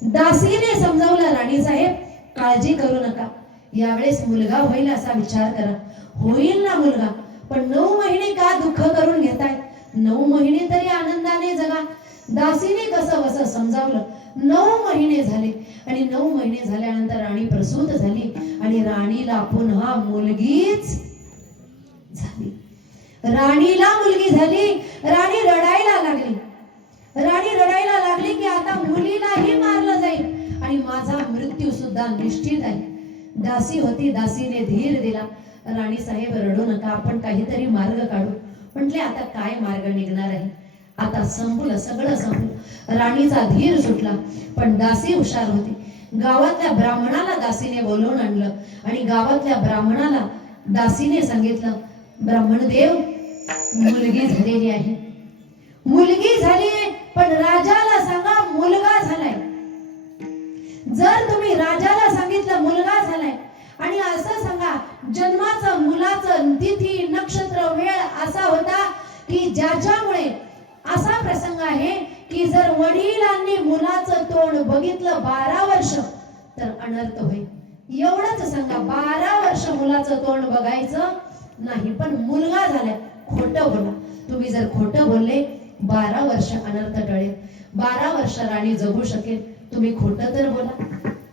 दासीने समजावलं, राणी साहेब काळजी करू नका, यावेळेस मुलगा होईल असा विचार करा. होईल ना मुलगा, पण 9 महिने का दुःख करून घेताय. 9 महिने तरी आनंदाने जगा. दासीने कसं बसं समजावलं. 9 महिने झाले आणि 9 महिने झाल्यानंतर राणी प्रसूत झाली आणि राणीला पुन्हा मुलगीच झाली. राणीला मुलगी झाली. राणी रडायला लागली. राणी रडायला लागली की आता मुलीलाही मारलं जाईल आणि माझा मृत्यू सुद्धा निश्चित आहे. दासी होती. दासीने धीर दिला, राणी साहेब रडू नका, आपण काहीतरी मार्ग काढू. म्हटले आता काय मार्ग निघणार आहे. आता संपलं, सगळं संपलं. राणीचा धीर सुटला. पण दासी हुशार होती. गावातल्या ब्राह्मणाला दासीने बोलवून आणलं आणि गावातल्या ब्राह्मणाला दासीने सांगितलं, ब्राह्मण देव मुलगी झालेली आहे. मुलगी झाली पण राजाला सांगा मुलगा झालाय. जर तुम्ही राजाला सांगितलं मुलगा झालाय आणि असं सांगा जन्माचं मुलाचं तिथी नक्षत्र वेळ असा होता की ज्याच्यामुळे असा प्रसंग आहे की जर वडिलांनी मुलाचं तोंड बघितलं 12 वर्ष तर अनर्थ होईल. एवढंच सांगा, 12 वर्ष मुलाचं तोंड बघायचं नाही. पण मुलगा झालाय, खोटं बोला. तुम्ही जर खोटं बोलले 12 वर्ष अनर्थ टळेल. 12 वर्ष राणी जगू शकेल. तुम्ही खोटं तर बोला.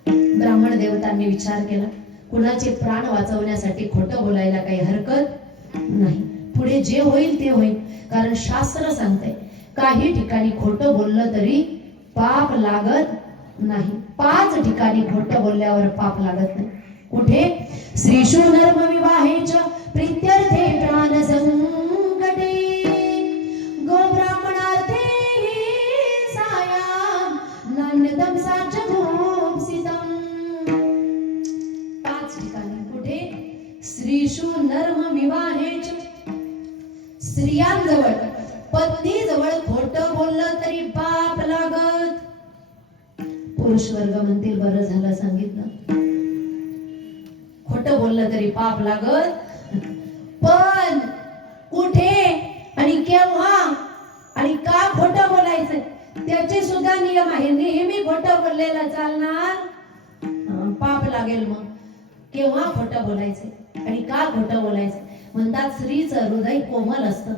ब्राह्मण देवतांनी विचार केला, कुणाचे प्राण वाचवण्यासाठी खोटं बोलायला काही हरकत नाही. पुढे जे होईल ते होईल, कारण शास्त्र सांगते काही ठिकाणी खोटं बोललं तरी पाप लागत नाही. 5 ठिकाणी खोटं बोलल्यावर पाप लागत नाही. कुठे? श्रीशु नर्म विवाहेच प्रीत्यर्थे प्राण संकटे गो ब्राह्मणार्थे हिंसायां नान्यतम साचभूंसितम. 5 ठिकाणी. कुठे? श्रीशु नर्म विवाहेच, स्त्रियांजवळ पत्नीजवळ खोटं बोललं तरी पाप लागत. पुरुष वर्ग म्हणतील बरं झालं सांगितलं, खोटं बोललं तरी पाप लागत. पण कुठे आणि केव्हा आणि का खोटं बोलायचं त्याचे सुद्धा नियम आहे. नेहमी खोटं बोललेलं चालणार पाप लागेल. मग केव्हा खोटं बोलायचं आणि का खोटं बोलायचं? म्हणतात स्त्रीचं हृदय कोमल असतं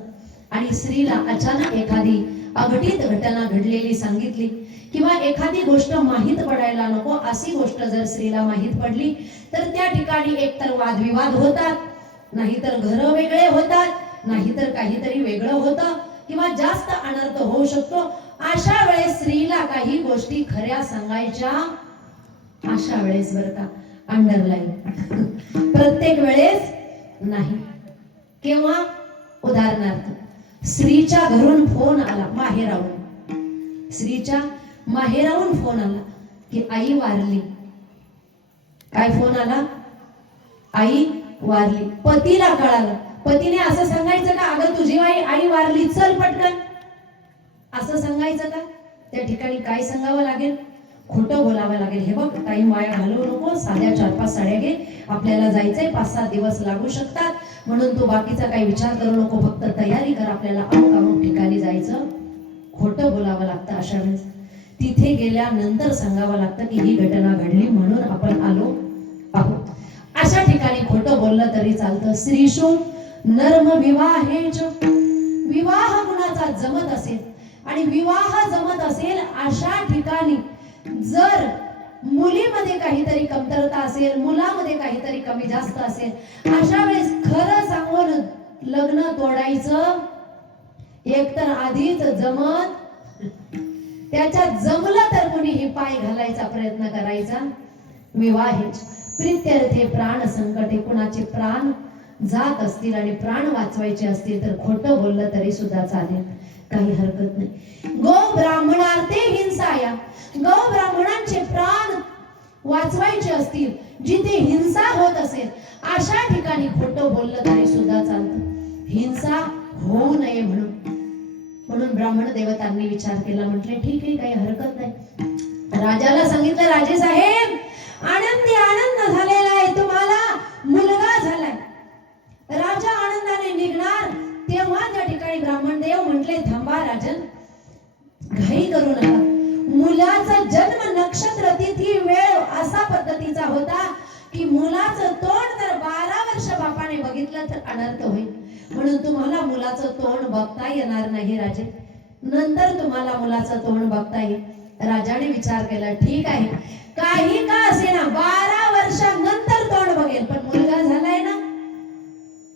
आणि स्त्रीला अचानक एखादी अघटित घटना घडलेली सांगितली किंवा एखादी गोष्ट माहीत पडायला नको अशी गोष्ट जर स्त्रीला माहीत पडली तर त्या ठिकाणी एकतर वादविवाद होतात, नाहीतर घर वेगळे होतात, नाहीतर काहीतरी वेगळं होतं किंवा जास्त अनर्थ होऊ शकतो. अशा वेळेस स्त्रीला काही गोष्टी खऱ्या सांगायच्या. अशा वेळेस बरं का, अंडरलाईन, प्रत्येक वेळेस नाही. केव्हा? उदाहरणार्थ स्त्रीच्या घरून फोन आला माहेरावरून, स्त्रीच्या माहेरावरून फोन आला की आई वारली. काय फोन आला? आई वारली. पतीला कळालं. पतीने असं सांगायचं का, अगं तुझी आई वारली, चल पटकन, असं सांगायचं का? त्या ठिकाणी काय सांगावं लागेल? खोटं बोलावं लागेल. हे बघ, टाइम वाया घालवू नको, साध्या 4-5 साड्या घे, आपल्याला जायचंय, 5-7 दिवस लागू शकतात, म्हणून तू बाकीचा काही विचार करू नको, फक्त तयारी कर, आपल्याला अमुक ठिकाणी जायचं. खोटं बोलावं लागतं अशा वेळेस. तिथे गेल्यानंतर सांगावं लागतं की ही घटना घडली म्हणून आपण आलो आहोत. अशा ठिकाणी खोटं बोललं तरी चालतं. स्त्रीशु नर्म विवाहेच, विवाह कुणाचा जमत असेल आणि विवाह जमत असेल अशा ठिकाणी जर मुलीमध्ये काहीतरी कमतरता असेल, मुलामध्ये काहीतरी कमी जास्त असेल, अशा वेळेस खरं सांगून लग्न तोडायचं. एकतर आधीच जमत, त्याच्यात जमलं तर कुणीही पाय घालायचा प्रयत्न करायचा. विवाहेच प्रीत्यर्थे प्राण संकटे, कुणाचे प्राण जात असतील आणि प्राण वाचवायचे असतील तर खोटं बोललं तरी सुद्धा चालेल, काही हरकत नाही. गो ब्राह्मणार्थे हिंसाया, गो ब्राह्मणांचे प्राण वाचवायचे असतील, जिथे हिंसा होत असेल अशा ठिकाणी खोटं बोललं तरी सुद्धा चालतं, हिंसा होऊ नये म्हणून. म्हणून ब्राह्मण देवतांनी विचार केला, म्हटले ठीक आहे, काही हरकत नाही. राजाला सांगितलं, राजे साहेब आनंदी आनंद झालेला आहे, तुम्हाला मुलगा झालाय. राजा आनंदाने निघणार तेव्हा त्या ठिकाणी ब्राह्मण देव म्हटले, थांबा राजन, घाई करू नका. मुलाचा जन्म नक्षत्र तिथी वेळ असा पद्धतीचा होता की मुलाचं तोंड जर 12 वर्ष बापाने बघितलं तर अनर्थ होईल, म्हणून तुम्हाला मुलाचं तोंड बघता येणार नाही राजे, नंतर तुम्हाला मुलाचं तोंड बघता येईल. राजाने विचार केला, ठीक आहे, काही का असेना 12 वर्षानंतर तोंड बघेल, पण मुलगा झालाय ना,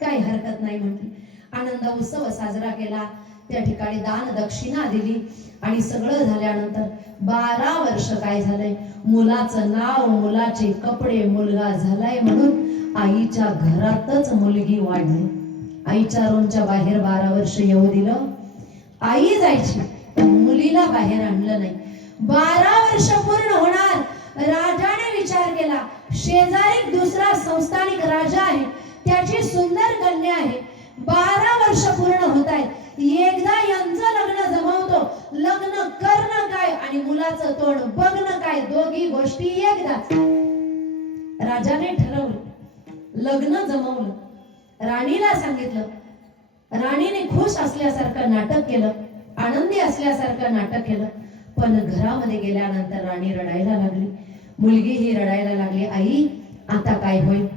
काही हरकत नाही म्हटली. आनंद उत्सव साजरा केला, त्या ठिकाणी दान दक्षिणा दिली आणि सगळं झाल्यानंतर 12 वर्ष काय झालंय, मुलाचं नाव, मुलाचे कपडे, मुलगा झालाय म्हणून आईच्या घरातच मुलगी वाढली. आईच्या रूमच्या बाहेर 12 वर्ष येऊ दिलं, आई जायची पण मुलीला बाहेर आणलं नाही. 12 वर्ष पूर्ण होणार, राजाने विचार केला, शेजारी दुसरा संस्थानिक राजा आहे, त्याची सुंदर कन्या आहे, 12 वर्ष पूर्ण होत आहेत, एकदा यांचं लग्न जमवतो. लग्न करणं काय आणि मुलाचं तोंड बघणं काय, दोघी गोष्टी एकदाच. राजाने ठरवलं, लग्न जमवलं, राणीला सांगितलं. राणीने खुश असल्यासारखं नाटक केलं, आनंदी असल्यासारखं नाटक केलं, पण घरामध्ये गेल्यानंतर राणी रडायला लागली, मुलगी ही रडायला लागली. आई आता काय होईल,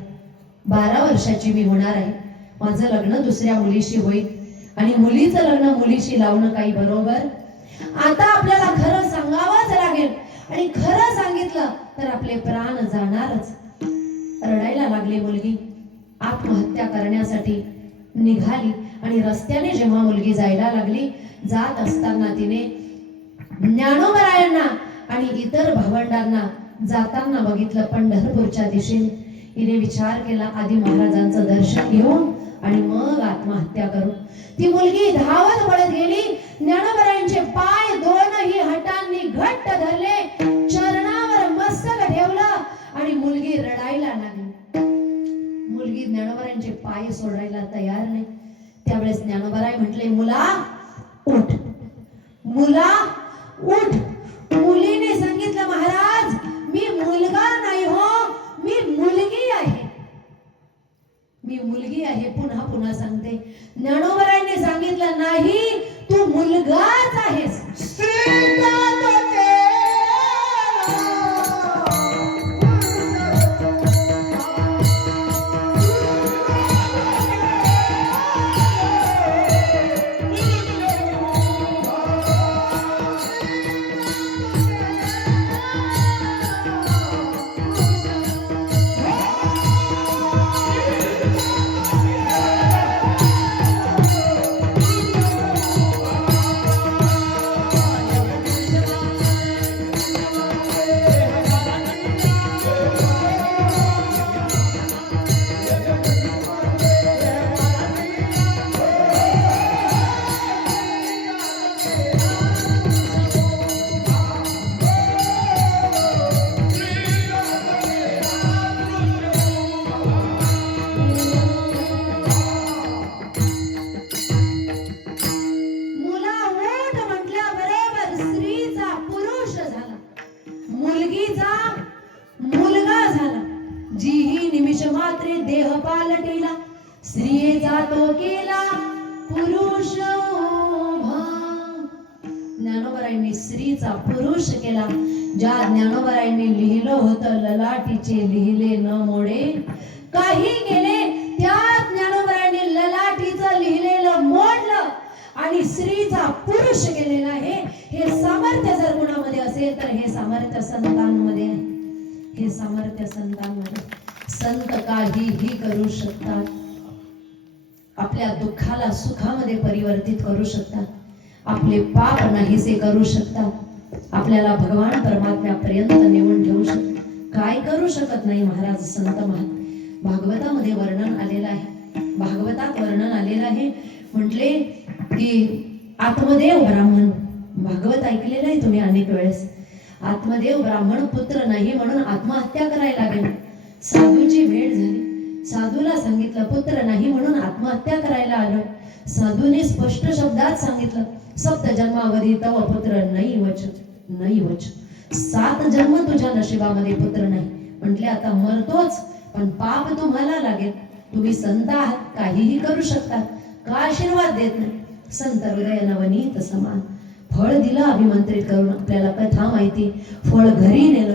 12 वर्षाची मी होणार आहे, माझं लग्न दुसऱ्या मुलीशी होईल आणि मुलीचं लग्न मुलीशी लावणं काही बरोबर. आता आपल्याला खरं सांगावंच लागेल आणि खरं सांगितलं तर आपले प्राण जाणारच. रडायला लागली मुलगी. आत्महत्या करण्यासाठी निघाली आणि रस्त्याने जेव्हा मुलगी जायला लागली, जात असताना तिने ज्ञानोबरायांना आणि इतर भावंडांना जाताना बघितलं पंढरपूरच्या दिशेने. हिने विचार केला, आधी महाराजांचं दर्शन घेऊ आणि मग आत्महत्या करू. ती मुलगी धावत पळत गेली. ज्ञानोबरायांचे पाय दोनही हातांनी घट्ट धरले, चरणावर मस्तक ठेवलं आणि मुलगी रडायला लागली. मुलगी ज्ञानोबरायांचे पाय सोडायला तयार नाही. त्यावेळेस ज्ञानोबराय म्हटले, मुला उठ, मुला उठ. मुलीने सांगितलं, महाराज मी मुलगा नाही हो, मी मुलगी आहे, मी मुलगी आहे. पुन्हा पुन्हा सांगते, ज्ञानोबरायांनी सांगितलं, नाही तू मुलगाच आहेस. देह पालटिला, स्त्रियेचा तो केला पुरुष उभा. ज्ञानोबरायांनी स्त्रीचा पुरुष केला. ज्या ज्ञानोबरायांनी लिहिलं होतं, ललाटीचे लिहिले न मोडे, काही केले त्या ज्ञानोबरायांनी ललाटीचं लिहिलेलं मोडलं आणि स्त्रीचा पुरुष केलेला आहे. हे सामर्थ्य जर गुणामध्ये असेल तर हे सामर्थ्य संतांमध्ये, हे सामर्थ्य संतांमध्ये. संत काहीही करू शकतात. आपल्या दुःखाला सुखामध्ये परिवर्तित करू शकतात. आपले पाप नाहीसे करू शकतात. आपल्याला भगवान परमात्म्यापर्यंत नेऊन ठेवू शकतात. काय करू शकत नाही महाराज संत भागवतामध्ये वर्णन आलेलं आहे. भागवतात वर्णन आलेलं आहे. म्हटले की आत्मदेव ब्राह्मण, भागवत ऐकलेलं आहे तुम्ही अनेक वेळेस. आत्मदेव ब्राह्मण पुत्र नाही म्हणून आत्महत्या करायला लागेल. साधूची भेट झाली. साधूला सांगितलं पुत्र नाही म्हणून आत्महत्या करायला आलं. साधूने स्पष्ट शब्दात सांगितलं, सप्त जन्मावधी तव पुत्र नाही वच, नाही वच. 7 जन्म तुझ्या नशिबामध्ये पुत्र नाही. म्हटले आता मरतोच, पण पाप तुम्हाला लागेल. तुम्ही संत आहात, काहीही करू शकतात, का आशीर्वाद देत नाही? संत हृदय नवनीत समान. फळ दिलं अभिमंत्रित करून. आपल्याला कथा माहिती, फळ घरी नेलं,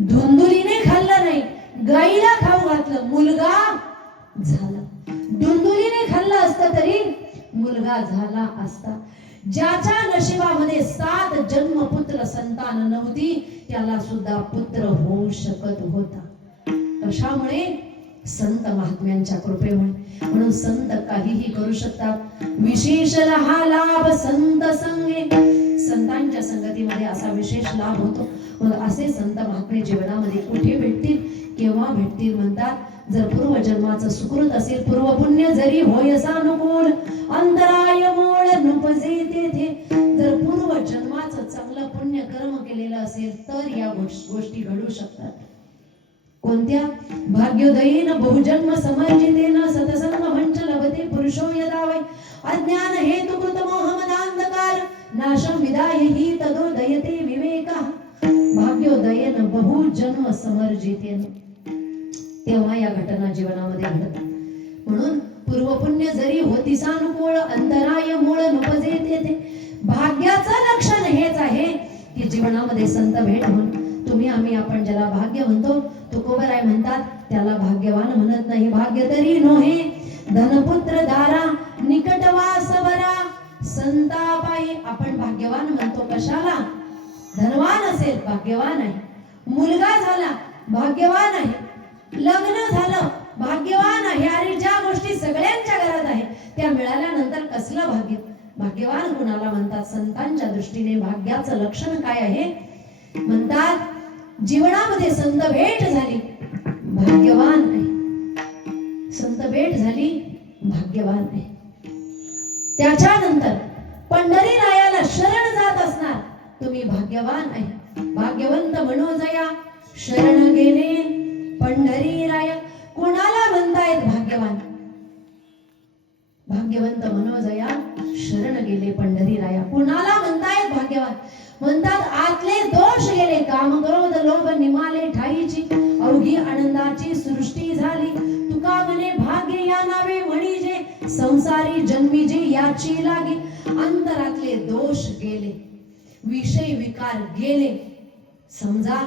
धुंदुलीने खाल्लं नाही, गाईला खाऊ घातलं, मुलगा झाला. धुंदुलीने खाल्लं असतं तरी मुलगा झाला असता. ज्याच्या नशिबामध्ये 7 जन्म पुत्र संतान नव्हती, त्याला सुद्धा पुत्र होऊ शकत होता. कशामुळे? संत महात्म्यांच्या कृपेमुळे. म्हणून संत काहीही करू शकतात. विशेष हा लाभ संत संगे. संतांच्या संगतीमध्ये असा विशेष लाभ होतो. मग असे संत महात्मे जीवनामध्ये कुठे भेटतील, केव्हा भेटतील? म्हणतात, जर पूर्वजन्माचं सुकृत असेल, पूर्व पुण्य जरी होय सानुकूल, अंतराय मूळ नुपजे तेथे. जर पूर्व जन्माचं चांगलं पुण्य कर्म केलेलं असेल तर या गोष्टी घडू शकतात. कोणत्या? भाग्योदयेन बहुजन्म समर्जितेन सतसंग मंच लभते पुरुषो यदा वै अज्ञान हेतुकृत मोहमदांधकार नाशम विदायहि तदोदयते विवेकः. भाग्योदयेन बहुजन्म समर्जितेन, तेव्हा या घटना जीवनामध्ये घडतात. म्हणून पूर्वपुण्य जरी होती सानुकूळ, अंतराय मूळ नुपजे तेथे. भाग्याचं लक्षण हेच आहे की जीवनामध्ये संत भेट होऊन. तुम्ही आम्ही आपण ज्याला भाग्य म्हणतो, तुकोबराय म्हणतात त्याला भाग्यवान म्हणत नाही. भाग्य तरी नोहे धनपुत्र दारा निकटवास बरा. संतापायी आपण भाग्यवान म्हणतो. कशाला? धनवान असेल भाग्यवान आहे, मुलगा झाला भाग्यवान आहे, लग्न झालं, भाग्यवान आहे. अरे ज्या गोष्टी सगळ्यांच्या घरात आहेत त्या मिळाल्यानंतर कसलं भाग्य. भाग्यवान कुणाला म्हणतात? संतांच्या दृष्टीने भाग्याचं लक्षण काय आहे? म्हणतात जीवनामध्ये संत भेट झाली, भाग्यवान आहे. संत भेट झाली, भाग्यवान आहे. त्याच्यानंतर पंढरीरायाला शरण जात असणार, तुम्ही भाग्यवान आहे. भाग्यवंत मनोजया शरण गेले पंढरीराया. कोणाला म्हणतायत भाग्यवान? भाग्यवंत मनोजया शरण गेले पंढरीराया. कुणाला म्हणतायत भाग्यवान? म्हणतात आतले दोष गेले, काम क्रोध लोभ निमाले ठाईची, अवघी आनंदाची सृष्टी झाली. तुका म्हणे भाग्य या नावे म्हणजे, संसारी जन्मी जे याची लागे. अंतरातले दोष गेले, विषय विकार गेले, समजा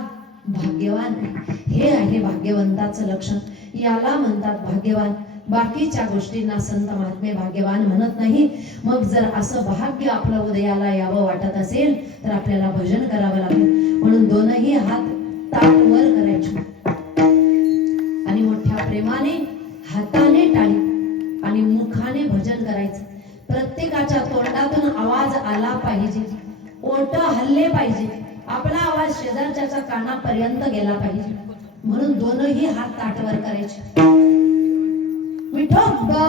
भाग्यवान आहे. हे आहे भाग्यवंताचं लक्षण, याला म्हणतात भाग्यवान. बाकीच्या गोष्टींना संत महात्मे भाग्यवान म्हणत नाही. मग जर असं भाग्य आपलं उदयाला यावं वाटत असेल तर आपल्याला भजन करावं लागेल. म्हणून दोनही हात ताट वर करायचे आणि मोठ्या प्रेमाने हाताने टाळी आणि मुखाने भजन करायचं. प्रत्येकाच्या तोंडातून आवाज आला पाहिजे, ओठ हल्ले पाहिजे, आपला आवाज शेजारच्या कानापर्यंत गेला पाहिजे. म्हणून दोनही हात ताटवर करायचे. विठोबा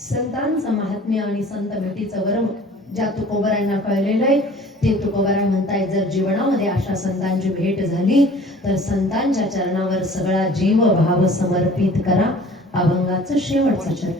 संतांचं महात्म्य आणि संत भेटीचं वरम ज्या तुकोबरांना कळलेलं आहे ते तुकोबरा म्हणतायत, जर जीवनामध्ये अशा संतांची भेट झाली तर संतांच्या चरणावर सगळा जीव भाव समर्पित करा. अभंगाचं शेवटचं चरण.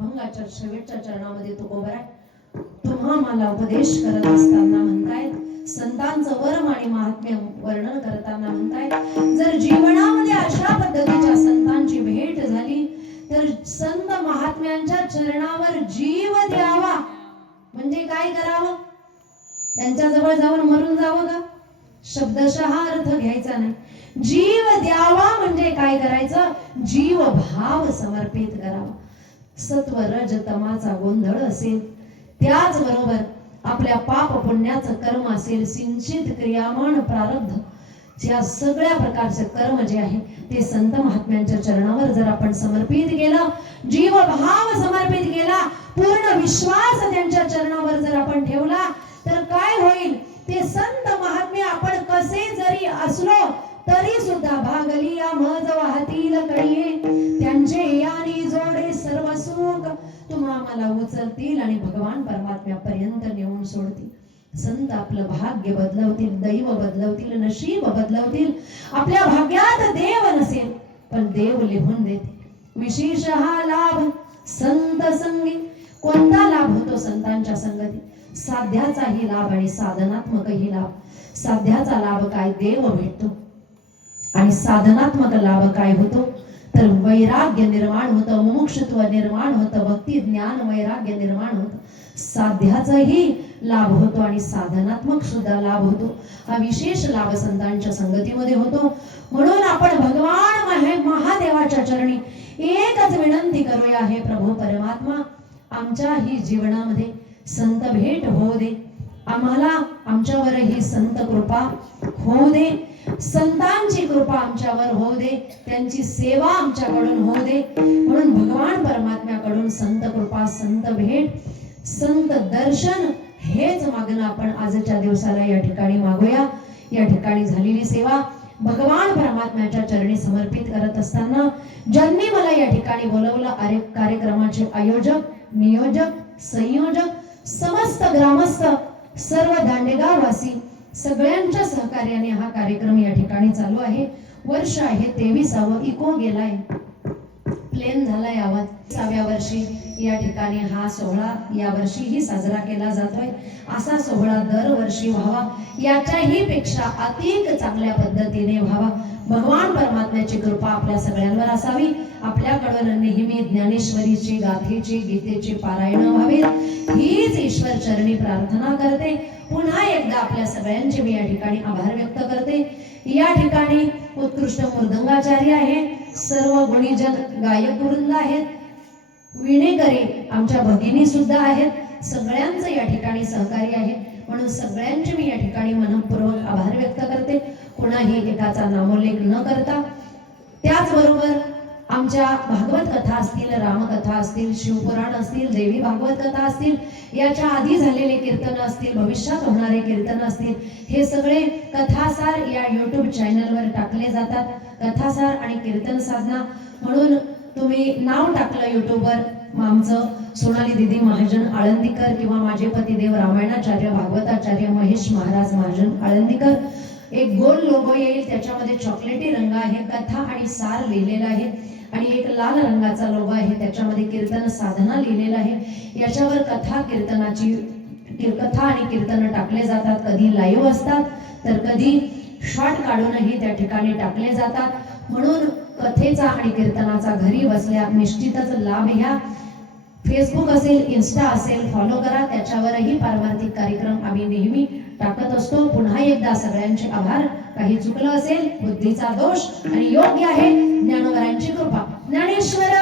अभंगाच्या शेवटच्या चरणामध्ये तुकोबर आहे. तुम्हा मला उपदेश करत असताना म्हणतायत, संतांचं वर्म आणि महात्म्य वर्णन करताना म्हणतायत, जर जीवनामध्ये अशा पद्धतीच्या संतांची भेट झाली तर संत महात्म्यांच्या चरणावर जीव द्यावा. म्हणजे काय करावं? त्यांच्या जवळ जाऊन मरून जावं का? शब्दशः अर्थ घ्यायचा नाही. जीव द्यावा म्हणजे काय करायचं? जीव भाव समर्पित करावा. सत्व रज तमाचा गोंधळ असेल, त्याचबरोबर आपल्या पाप पुण्याचं कर्म असेल, सिंचित क्रियामान प्रारब्ध, या सगळ्या प्रकारचे कर्म जे आहे ते संत महात्म्यांच्या चरणावर जर आपण समर्पित केलं, जीव भाव समर्पित केला, पूर्ण विश्वास त्यांच्या चरणावर जर आपण ठेवला, तर काय होईल? ते संत महात्म्य आपण कसे जरी असलो तरी सुद्धा भागली या मज वाहतील कळीये, त्यांचे यानी जोडे सर्व सुख, तुम्हा मला उचलतील आणि भगवान परमात्म्यापर्यंत नेऊन सोडतील. संत आपलं भाग्य बदलवतील, दैव बदलवतील, नशीब बदलवतील. आपल्या भाग्यात देव नसेल पण देव लिहून देते. विशेष हा लाभ संत संगी. कोणता लाभ होतो संतांच्या संगतीत? साध्याचाही लाभ आणि साधनात्मकही लाभ. साध्याचा लाभ काय? देव भेटतो. आणि साधनात्मक लाभ काय होतो? तर वैराग्य निर्माण होतं, मुमुक्षुत्व निर्माण होतं, भक्ती ज्ञान वैराग्य निर्माण होतं. साध्याचाही लाभ होतो आणि साधनात्मक सुद्धा लाभ होतो. हा विशेष लाभ संतांच्या संगतीमध्ये होतो. म्हणून आपण भगवान महादेवाच्या चरणी एकच विनंती करूया, हे प्रभू परमात्मा, आमच्या ही जीवनामध्ये संत भेट होऊ दे, आम्हाला आमच्यावर ही संत कृपा होऊ दे, संतांची कृपा आमच्यावर होऊ दे, त्यांची सेवा आमच्याकडून होऊ दे. म्हणून भगवान परमात्म्याकडून संत कृपा, संत भेट, संत दर्शन हेच मागणं आपण आजच्या दिवसाला या ठिकाणी मागूया. या ठिकाणी झालेली सेवा भगवान परमात्म्याच्या चरणी समर्पित करत असताना ज्यांनी मला या ठिकाणी बोलवलं, कार्यक्रमाचे आयोजक, नियोजक, संयोजक, समस्त ग्रामस्थ, सर्व दांडेगाववासी सगळ्यांच्या सहकार्याने हा कार्यक्रम या ठिकाणी चालू आहे. वर्ष आहे 23वे. इको गेलाय, प्लेन झालाय आवाज. 20व्या वर्षी या ठिकाणी हा सोहळा यावर्षीही साजरा केला जातोय. असा सोहळा दरवर्षी व्हावा, याच्याही पेक्षा अधिक चांगल्या पद्धतीने व्हावा. भगवान परमात्म्याची कृपा आपल्या सगळ्यांवर असावी. आपल्याकडून नेहमी ज्ञानेश्वरीची, गाथेची, गीतेची पारायण व्हावे, हीच ईश्वर चरणी प्रार्थना करते. पुन्हा एकदा आपल्या सगळ्यांचे मी या ठिकाणी आभार व्यक्त करते. या ठिकाणी उत्कृष्ट मृदंगाचार्य आहे, सर्व गुणीजन गायक वृंद आहेत, विणेकरी आमच्या भगिनी सुद्धा आहेत. सगळ्यांचं या ठिकाणी सहकार्य आहे. म्हणून सगळ्यांचे मी या ठिकाणी मनपूर्वक आभार व्यक्त करते, कोणाही एकाचा नामोल्लेख न करता. त्याचबरोबर आमच्या भागवत कथा असतील, रामकथा असतील, शिवपुराण असतील, देवी भागवत कथा असतील, याच्या आधी झालेले कीर्तन असतील, भविष्यात होणारे कीर्तन असतील, हे सगळे कथासार या YouTube चॅनलवर टाकले जातात. कथासार आणि कीर्तन साधना म्हणून तुम्ही नाव टाकलं YouTubeवर आमचं सोनाली दीदी महाजन आळंदीकर किंवा माझे पतिदेव रामायणाचार्य भागवताचार्य महेश महाराज महाजन आळंदीकर, एक गोल लोगो येईल, त्याच्यामध्ये चॉकलेटी रंग आहे, कथा आणि सार लिहिलेला आहे, आणि एक लाल रंगाचा लोगो आहे, त्याच्यामध्ये कीर्तन साधना लिहिलेला आहे. याच्यावर कथा आणि कीर्तन टाकले जातात. कधी लाईव्ह असतात तर कधी शॉर्ट काढूनही त्या ठिकाणी टाकले जातात. म्हणून कथेचा आणि कीर्तनाचा घरी बसल्या निश्चितच लाभ घ्या. फेसबुक असेल, इन्स्टा असेल, फॉलो करा. त्याच्यावरही पारमार्थिक कार्यक्रम आम्ही नेहमी टाकत असतो. पुन्हा एकदा सगळ्यांचे आभार. काही चुकलं असेल, बुद्धीचा दोष, आणि योग्य आहे ज्ञानोबरांची कृपा. ज्ञानेश्वर